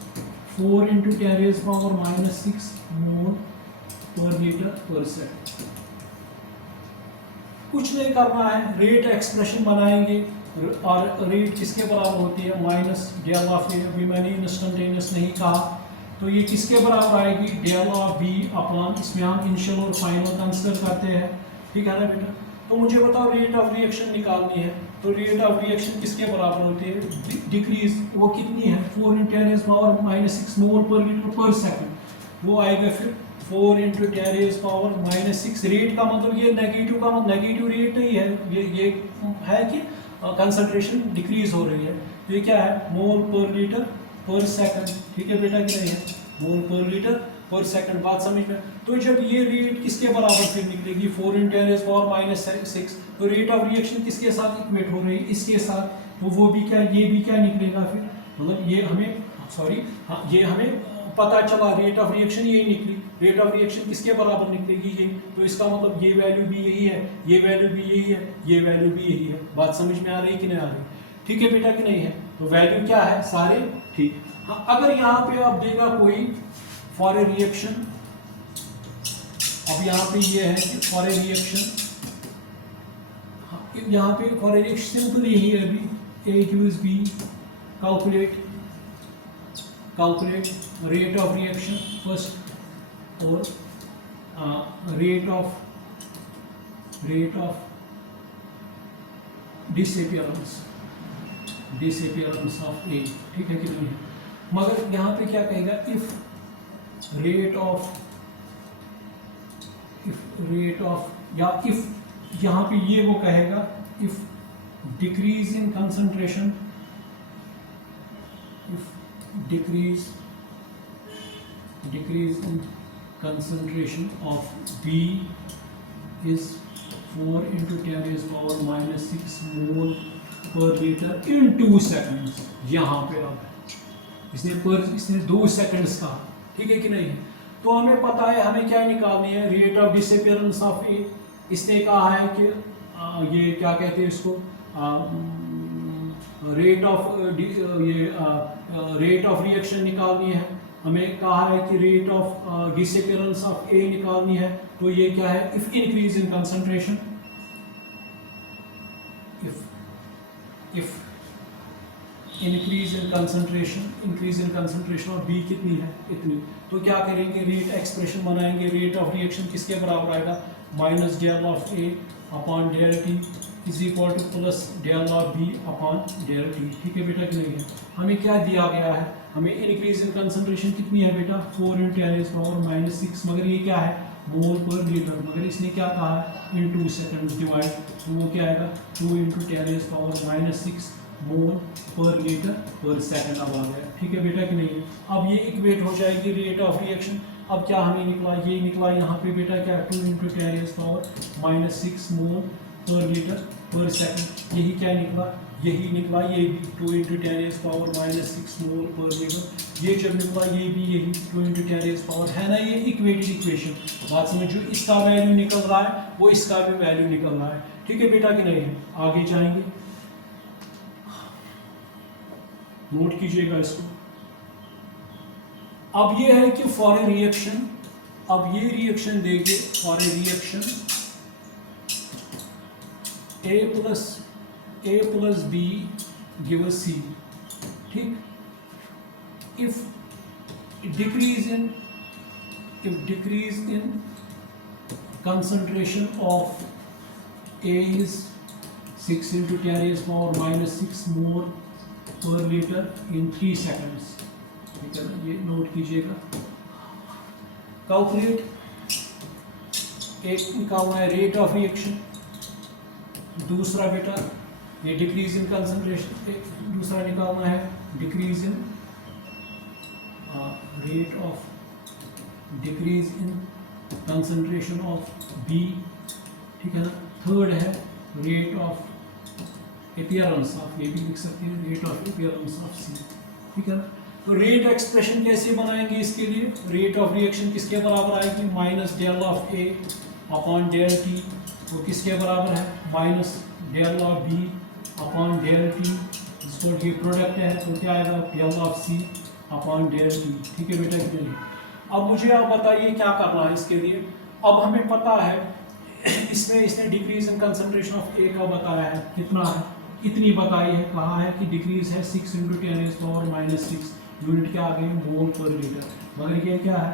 4 into 10 raised power minus 6 mole per liter per second. कुछ नहीं करना है, rate expression बनाएंगे और रेट किसके बराबर होती है, माइनस डेल ऑफ ए. अभी मैंने इंस्टेंटेनियस नहीं कहा, तो ये किसके बराबर आएगी, डेल ऑफ बी अपॉन, इसमें हम इनिशियल और फाइनल कंसिडर करते हैं, ठीक है ना बेटा. तो मुझे बताओ रेट ऑफ रिएक्शन निकालनी है, तो रेट ऑफ रिएक्शन किसके बराबर होती है, डिक्रीज, वो कितनी है, 4 into 10 raised power minus 6 मोल पर लीटर पर सेकंड, वो आएगा फिर 4 into 10 raised power minus 6. Rate का मतलब ये नेगेटिव का मतलब नेगेटिव रेट नहीं है, ये है कि कंसंट्रेशन डिक्रीज हो रही है. तो ये क्या है, मोल पर लीटर पर सेकंड, ठीक है बेटा कि नहीं है, मोल पर लीटर पर सेकंड. बात समझ में. तो जब ये रेट किसके बराबर फिर निकलेगी, 4 into 10 raised power minus 6, तो रेट ऑफ रिएक्शन किसके साथ इक्वेट हो रही है, इसके साथ. तो वो भी क्या, ये भी क्या निकलेगा फिर, मतलब ये हमें ये हमें पता चला रेट ऑफ रिएक्शन यही निकली. रेट ऑफ रिएक्शन किसके बराबर निकलेगी, ये. तो इसका मतलब ये वैल्यू भी यही है, ये वैल्यू भी यही है, ये वैल्यू भी यही है. बात समझ में आ रही कि नहीं आ रही, ठीक है बेटा कि नहीं है. तो वैल्यू क्या है, सारे ठीक. हाँ, अगर यहाँ पे आप देगा कोई फॉर ए रिएक्शन, अब यहाँ पे ये है कि फॉर ए रिएक्शन, यहाँ पे फॉर ए रिएक्शन सिंपल यही है अभी, A gives B, calculate rate of reaction first और rate of disappearance of A, ठीक है कि नहीं है. मगर यहाँ पे क्या कहेगा, if rate of या if यहाँ पे ये वो कहेगा if decrease in concentration, if decrease in concentration of B is 4 into 10 raised power minus 6 mole per liter in 2 seconds. यहाँ पे अब इसने 2 seconds कहा, ठीक है कि नहीं. तो हमें पता है हमें क्या निकालनी है, रेट ऑफ डिसअपियरेंस ऑफ ए. इसने कहा है कि ये क्या कहते हैं इसको, रेट ऑफ रिएक्शन निकालनी है. हमें कहा है कि rate of disappearance of A निकालनी है. तो ये क्या है, if increase in concentration, if increase in concentration of B कितनी है, इतनी. तो क्या करेंगे, रेट एक्सप्रेशन बनाएंगे. रेट ऑफ रिएक्शन किसके बराबर आएगा, minus del of A upon del T is equal to plus del of B upon del T, ठीक है बेटा कि नहीं है. हमें क्या दिया गया है, हमें इंक्रीज इन कंसंट्रेशन कितनी है बेटा, 4 into 10 raised power minus 6, मगर ये क्या है, मोल पर लीटर, मगर इसने क्या कहा है, इन 2 seconds डिवाइड. तो वो क्या आएगा, 2 into 10 raised power minus 6 मोल पर लीटर पर सेकंड अब आ गया, ठीक है बेटा कि नहीं है. अब ये इक्वेट हो जाएगी रेट ऑफ रिएक्शन. अब क्या हमें निकला, ये निकला यहाँ पे बेटा क्या, 2 into 10 raised power minus 6 मोल पर लीटर पर सेकंड. यही क्या निकला, यही निकला, ये भी 2 into 10 raised power minus 6 मोल पर लीटर. ये जब निकला ये भी यही 2 into 10 raised power है ना, ये इक्वेटेड इक्वेशन. बात समझो, इसका वैल्यू निकल रहा है, वो इसका भी वैल्यू निकल रहा है, ठीक है बेटा कि नहीं है. आगे जाएंगे, नोट कीजिएगा इसको. अब ये है कि फॉर ए रिएक्शन, अब ये रिएक्शन देंगे for a reaction A plus B give us C, ठीक. If decrease in concentration of A is 6 into 10 raised power minus 6 more पर लीटर इन 3 सेकंड्स। ठीक है ना, ये नोट कीजिएगा। कैलकुलेट, एक निकालना है रेट ऑफ रिएक्शन, दूसरा बेटा ये डिक्रीज इन कंसंट्रेशन, दूसरा निकालना है decrease in rate of decrease in concentration of B. ठीक है ना, थर्ड है रेट ऑफ अपीयरेंस ऑफ, ये भी लिख सकते हैं रेट ऑफ अपीयरेंस ऑफ सी। ठीक है ना, तो रेट एक्सप्रेशन कैसे बनाएंगे इसके लिए? रेट ऑफ रिएक्शन किसके बराबर आएगी? Minus del of A upon del T, वो किसके बराबर है? Minus del of B upon del T, इसको ये प्रोडक्ट है तो क्या आएगा? Del of C upon del T. ठीक है बेटा, कितने? अब मुझे आप बताइए क्या करना है इसके लिए। अब हमें पता है इसमें इसने डिक्रीज इन कंसंट्रेशन ऑफ ए का बताया है, कितना है? इतनी बताई है, कहा है कि डिक्रीज है 6 × 10⁻⁻⁶ यूनिट क्या आ गई? मोल पर लीटर। मगर ये क्या है?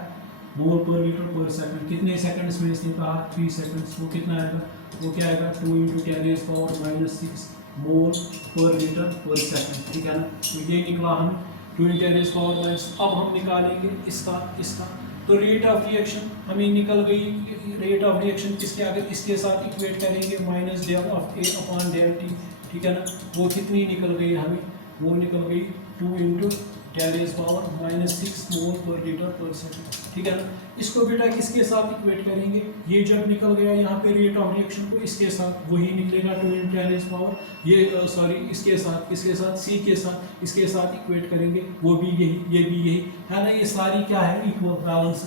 मोल पर लीटर पर सेकंड। कितने सेकंड्स में इसने कहा? 3 सेकंड्स। वो कितना आएगा? वो क्या आएगा? 2 × 10⁻⁻⁶ मोल पर लीटर पर सेकंड। ठीक है ना, तो ये निकला हमें 2 × 10⁻⁻। अब हम निकालेंगे इसका तो रेट ऑफ रिएक्शन हमें निकल गई। रेट ऑफ रिएक्शन किसके आगे? इसके साथ इक्वेट करेंगे minus del of A upon del T. ठीक है ना, वो कितनी निकल गई हमें? वो निकल गई 2 × 10⁻⁻⁶ मोल पर लीटर पर सेकंड। ठीक है ना, इसको बेटा किसके साथ इक्वेट करेंगे? ये जब निकल गया यहाँ पे रेट ऑफ रिएक्शन को, इसके साथ वही निकलेगा 2 × 10⁻, ये सॉरी इसके साथ, किसके साथ? सी के साथ, इसके साथ इक्वेट करेंगे, वो भी यही, ये भी यही है ना, ये सारी क्या है? Equal, balance.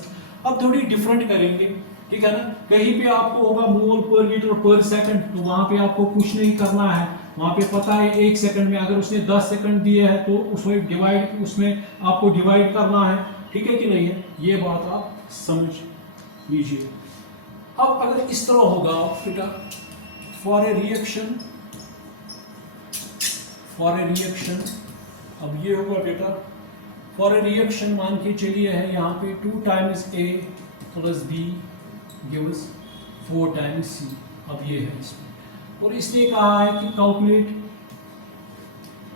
अब थोड़ी डिफरेंट करेंगे। ठीक है ना, कहीं पे आपको होगा मोल पर लीटर पर सेकंड, तो वहां पे आपको कुछ नहीं करना है, वहां पे पता है 1 सेकंड में, अगर उसने 10 सेकंड दिए है तो उसमें आपको डिवाइड करना है। ठीक है कि नहीं है? ये बात आप समझ लीजिए। अब अगर इस तरह होगा बेटा, फॉर ए रिएक्शन, अब ये होगा बेटा फॉर ए रिएक्शन, मान के चलिए है यहाँ पे 2 times A plus B gives 4 times C. अब ये है इसमें, और इसलिए कहा है कि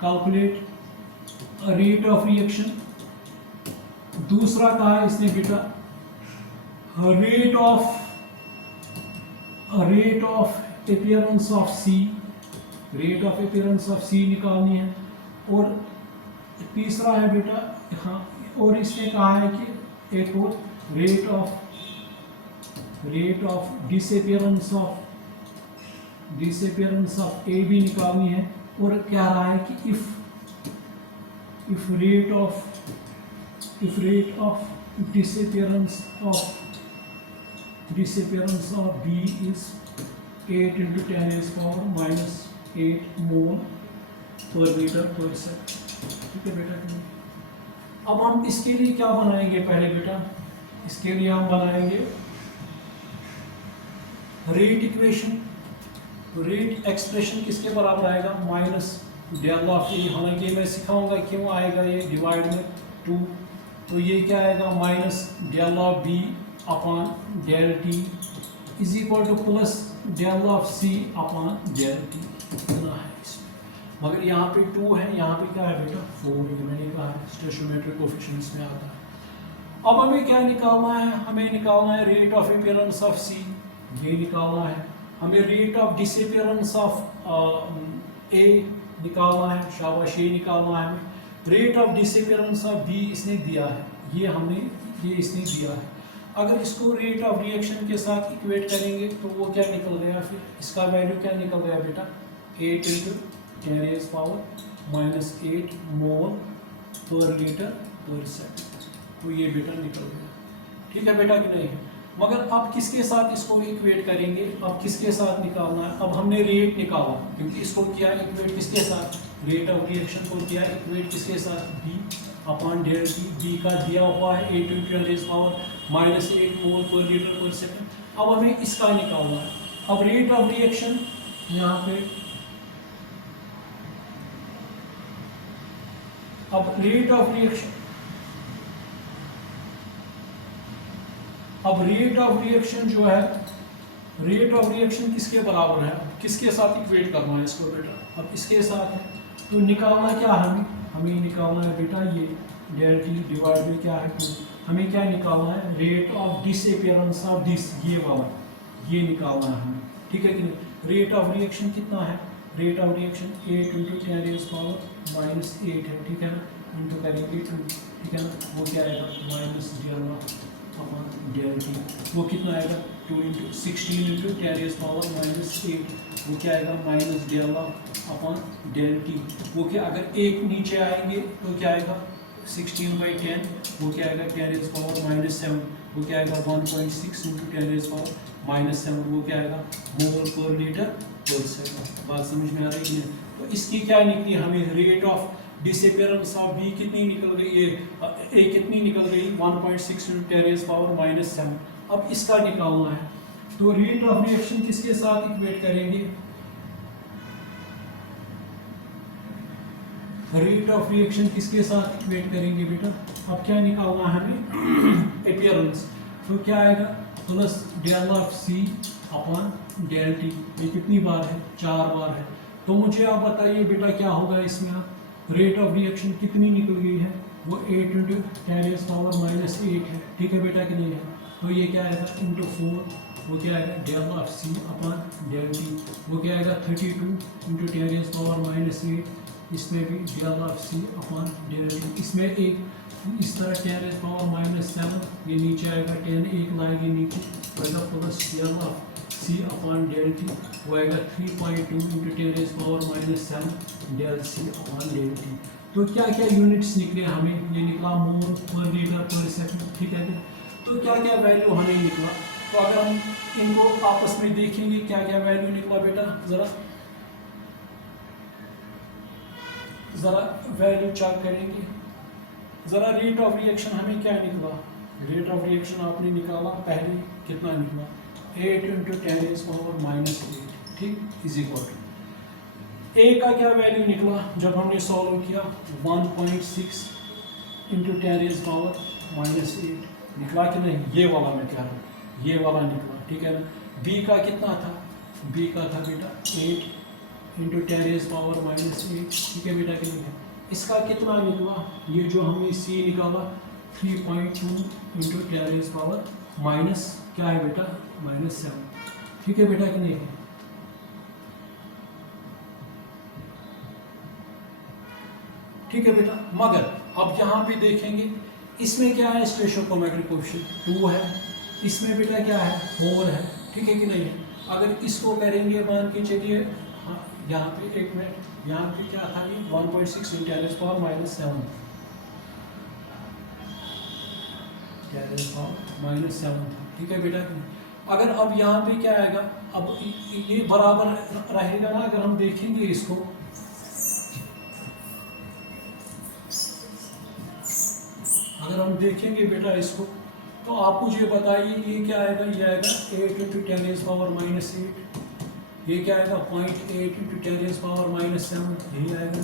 कैलकुलेट रेट ऑफ रिएक्शन। दूसरा कहा है इसने बेटा rate of appearance of C, rate of appearance of C निकालनी है। और तीसरा है बेटा, हाँ, और इसने कहा है कि एक और रेट ऑफ डिसअपीयरेंस ऑफ ए भी निकालनी है। और क्या रहा है कि if rate of disappearance of B is 8 × 10⁻⁻8 मोल पर लीटर पर सेकंड। ठीक है बेटा, अब हम इसके लिए क्या बनाएंगे? पहले बेटा इसके लिए हम बनाएंगे रेट इक्वेशन। रेट एक्सप्रेशन किसके बराबर आएगा? माइनस डेल ऑफ ए, हालांकि मैं सिखाऊंगा क्यों आएगा ये, डिवाइड में 2, तो ये क्या आएगा? Minus del of B upon del T is equal to plus del of C upon del T. इतना है इसमें, मगर यहाँ पे 2 है, यहाँ पे क्या है बेटा? 4 है। मैंने कहा है स्टोइचियोमेट्रिक कोएफिशिएंट्स में आता है। अब हमें क्या निकालना है? हमें निकालना है rate of appearance of C, ये निकालना है। हमें rate of disappearance of A निकालना है, शाबाश, ये निकालना है हमें। Rate of disappearance of B इसने दिया है, ये इसने दिया है। अगर इसको रेट ऑफ रिएक्शन के साथ इक्वेट करेंगे तो वो क्या निकल गया? फिर इसका वैल्यू क्या निकल गया बेटा? 8 × 10⁻⁻8 मोल पर लीटर पर सेकंड। तो ये बेटा निकल गया। ठीक है बेटा कि नहीं? मगर अब किसके साथ इसको इक्वेट करेंगे? अब किसके साथ निकालना है? अब हमने रेट निकाला, क्योंकि इसको किया इक्वेट किसके साथ? रेट ऑफ रिएक्शन को किया इक्वेट किसके साथ? B upon del T. B का दिया हुआ है 8 × 10⁻⁻8 मोल पर लीटर पर सेकंड। अब हमें इसका निकालना है। अब रेट ऑफ रिएक्शन यहाँ पे, अब रेट ऑफ रिएक्शन जो है, रेट ऑफ रिएक्शन किसके बराबर है? किसके साथ इक्वेट करना है इसको बेटा? अब इसके साथ है, तो निकालना क्या हमें? हमें निकालना है बेटा ये डेल टी डिवाइड में क्या है 2। हमें क्या निकालना है, rate of disappearance of this, ये वाला ये निकालना है हमें, ठीक है कि नहीं। रेट ऑफ रिएक्शन कितना है, रेट ऑफ रिएक्शन 8 × 10⁻⁻8 है, ठीक है ना, इंटू करेंगे 2, ठीक है ना, वो क्या आएगा माइनस डेल टी, वो कितना आएगा 2 × 16 × 10⁻⁻8, वो क्या आएगा माइनस डेल टी, वो क्या अगर एक नीचे आएंगे तो क्या आएगा 16/10, वो क्या आएगा 10⁻⁻7, वो क्या आएगा 1.6 × 10⁻⁻7, वो क्या आएगा मोल पर लीटर पर सेकंड। बात समझ में आ रही है। तो इसकी क्या निकली हमें, rate of disappearance of B कितनी निकल गई, ए कितनी निकल गई 1.6 × 10⁻⁻7। अब इसका निकालना है, तो रेट ऑफ रिएक्शन किसके साथ इक्वेट करेंगे, रेट ऑफ रिएक्शन किसके साथ इक्वेट करेंगे बेटा। अब क्या निकालना है हमें अपीयरेंस, तो क्या आएगा plus del of C upon del T, ये कितनी बार है 4 बार है। तो मुझे आप बताइए बेटा क्या होगा इसमें, रेट ऑफ रिएक्शन कितनी निकल गई है, वो 8 × 10⁻⁻8 है, ठीक है बेटा कि नहीं है। तो ये क्या आएगा इंटू 4, वो क्या आएगा del of C upon del T, वो क्या आएगा 32 × 10⁻⁸, इसमें भी del of C upon del T, इसमें एक इस तरह 10⁻⁻7, ये नीचे आएगा 10 एक लाएंगे नीचे, आएगा plus del of C upon del T, वो आएगा 3.2 × 10⁻⁻7 del C upon del T. तो क्या क्या यूनिट्स निकले हमें, ये निकला मोल पर लीटर पर सेकंड, ठीक है। तो क्या क्या वैल्यू हमें निकला, तो अगर हम इनको आपस में देखेंगे क्या क्या वैल्यू निकला बेटा, जरा वैल्यू चेक करेंगे जरा। रेट ऑफ रिएक्शन हमें क्या निकला, रेट ऑफ रिएक्शन आपने निकाला पहले कितना निकला 8 × 10⁻⁻8, ठीक, इज इक्वल टू ए का क्या वैल्यू निकला जब हमने सॉल्व किया 1.6 × 10⁻⁻8 निकला कि नहीं, ये वाला मैं कह रहा हूँ, ये वाला निकला, ठीक है ना। बी का कितना था, बी का था बेटा 8 × 10⁻⁻8, ठीक है बेटा कि नहीं है। इसका कितना निकला, ये जो हमने सी निकाला 3.2 × 10⁻⁻, क्या है बेटा -7, ठीक है बेटा कि नहीं है। ठीक है बेटा, मगर अब यहाँ पे देखेंगे इसमें क्या है, स्टोइकोमेट्रिक कोएफिशिएंट 2 है, इसमें बेटा क्या है 4 है, ठीक है कि नहीं है। अगर इसको करेंगे मान के चलिए, हाँ यहाँ पे एक मिनट, यहाँ पे क्या था ये 1.6 × 10⁻⁻7 -7 था, ठीक है बेटा। अगर अब यहाँ पे क्या आएगा, अब ये बराबर रहेगा ना, अगर हम देखेंगे इसको, अगर हम देखेंगे बेटा इसको, तो आप मुझे बताइए ये क्या आएगा, ये आएगा 8 × 10⁻⁸, ये क्या आएगा 0.8 × 10⁻⁻7, यही आएगा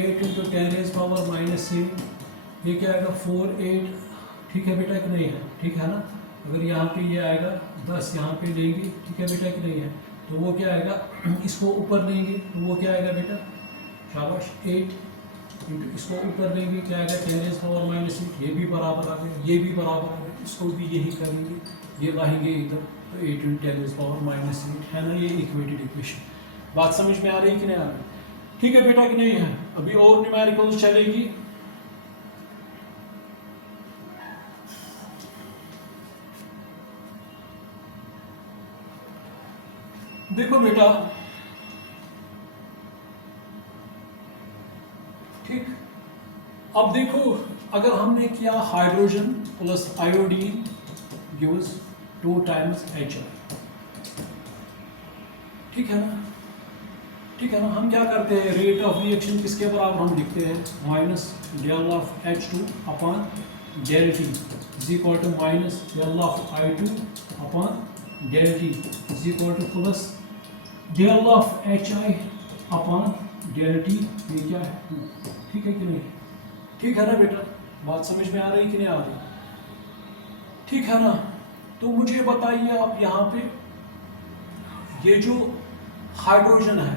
8 × 10⁻⁻8, ये क्या आएगा 4/8, ठीक है बेटा कि नहीं है, ठीक है ना। अगर यहाँ पे ये आएगा 10 यहाँ पे लेंगे, ठीक है बेटा कि नहीं है, तो वो क्या आएगा, इसको ऊपर लेंगे तो वो क्या आएगा बेटा, शाबाश 8, इसको ऊपर लेंगे क्या आएगा 10⁻⁻8, ये भी बराबर आ गया, ये भी बराबर आ गया, इसको भी यही करेंगे, ये लाएंगे इधर, तो 8 × 10⁻⁻8 है ना, ये इक्वेटेड इक्वेशन। बात समझ में आ रही है कि नहीं आ रही, ठीक है बेटा कि नहीं है। अभी और न्यूमेरिकल्स चलेगी। देखो बेटा, ठीक, अब देखो अगर हमने किया hydrogen plus iodine gives 2 times HI, ठीक है ना, ठीक है ना। हम क्या करते हैं, रेट ऑफ रिएक्शन किसके बराबर हम लिखते हैं, minus del of H2 upon del T is equal to minus del of I2 upon del T is equal to plus del of HI upon del T, ये क्या है 2, ठीक है कि नहीं, ठीक है ना बेटा। बात समझ में आ रही कि नहीं आ रही, ठीक है ना। तो मुझे बताइए आप यहाँ पे ये जो हाइड्रोजन है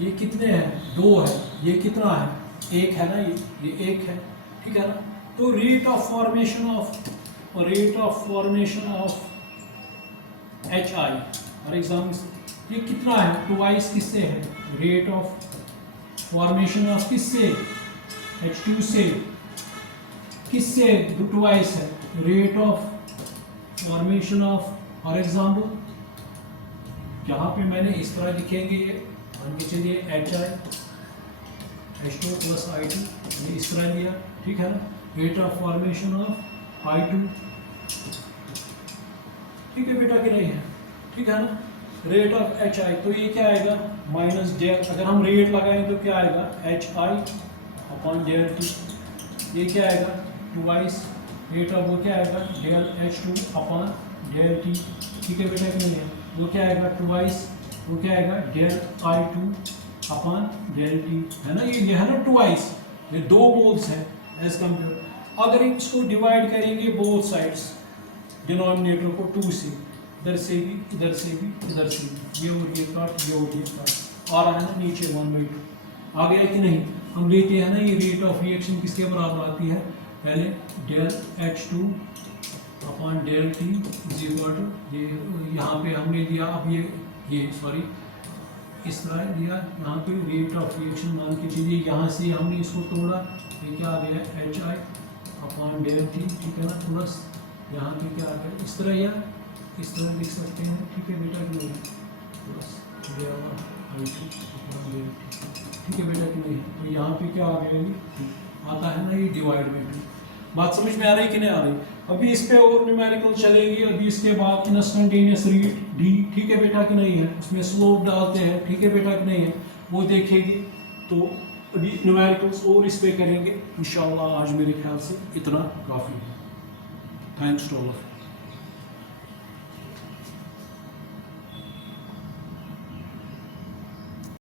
ये कितने हैं, 2 है, ये कितना है एक है ना, ये एक है, ठीक है ना। तो rate of formation of H I for example ये कितना है, ट्वाइस किससे है, रेट ऑफ फॉर्मेशन ऑफ किससे, H2 से, किससे ट्वाइस है, rate of formation of for example यहाँ पे मैंने इस तरह लिखेंगे, ये मान के चलिए H2 प्लस I2, ये इस तरह लिया, ठीक है ना। Rate of formation of I2, ठीक है बेटा कि नहीं है, ठीक है ना। रेट ऑफ HI, तो ये क्या आएगा माइनस डेल, अगर हम रेट लगाएं तो क्या आएगा HI अपॉन डेल T, ये क्या आएगा ट्वाइस रेट ऑफ वो क्या आएगा del H2 upon del T, ठीक है बेटा कि नहीं है। वो क्या आएगा ट्वाइस, वो क्या आएगा del I2 upon del T, है ना। ये है ना ट्वाइस, ये दो मोल्स है एज कम्पेयर। अगर इसको डिवाइड करेंगे बोथ साइड्स, डिनोमिनेटर को 2 से, इधर से भी इधर से भी इधर से भी, ये और ये काट, ये और ये काट, आ रहा है ना नीचे 1/2 आ गया कि नहीं। हम लेते हैं ना ये रेट ऑफ रिएक्शन किसके बराबर आती है, पहले del H2 upon del T is equal to, ये यहाँ पे हमने दिया, अब ये सॉरी इस तरह दिया, यहाँ पे रेट ऑफ रिएक्शन मान के चलिए, यहाँ से हमने इसको तोड़ा, ये क्या आ गया HI अपॉन डेल T, ठीक है ना, प्लस यहाँ पे क्या आ गया इस तरह, या इस तरह लिख सकते हैं, ठीक है बेटा कि नहीं, plus del I2 upon del T, ठीक है बेटा कि नहीं। तो यहाँ पे क्या आ गया, ये आता है ना ये डिवाइड में 2। बात समझ में आ रही कि नहीं आ रही। अभी इस पे और न्यूमेरिकल चलेगी, अभी इसके बाद इंस्टेंटेनियस रेट डी, ठीक है बेटा कि नहीं है, उसमें स्लोप डालते हैं, ठीक है बेटा कि नहीं है, वो देखेगी। तो अभी न्यूमेरिकल्स और इस पे करेंगे इंशाल्लाह। आज मेरे ख्याल से इतना काफ़ी है। Thanks to all of you.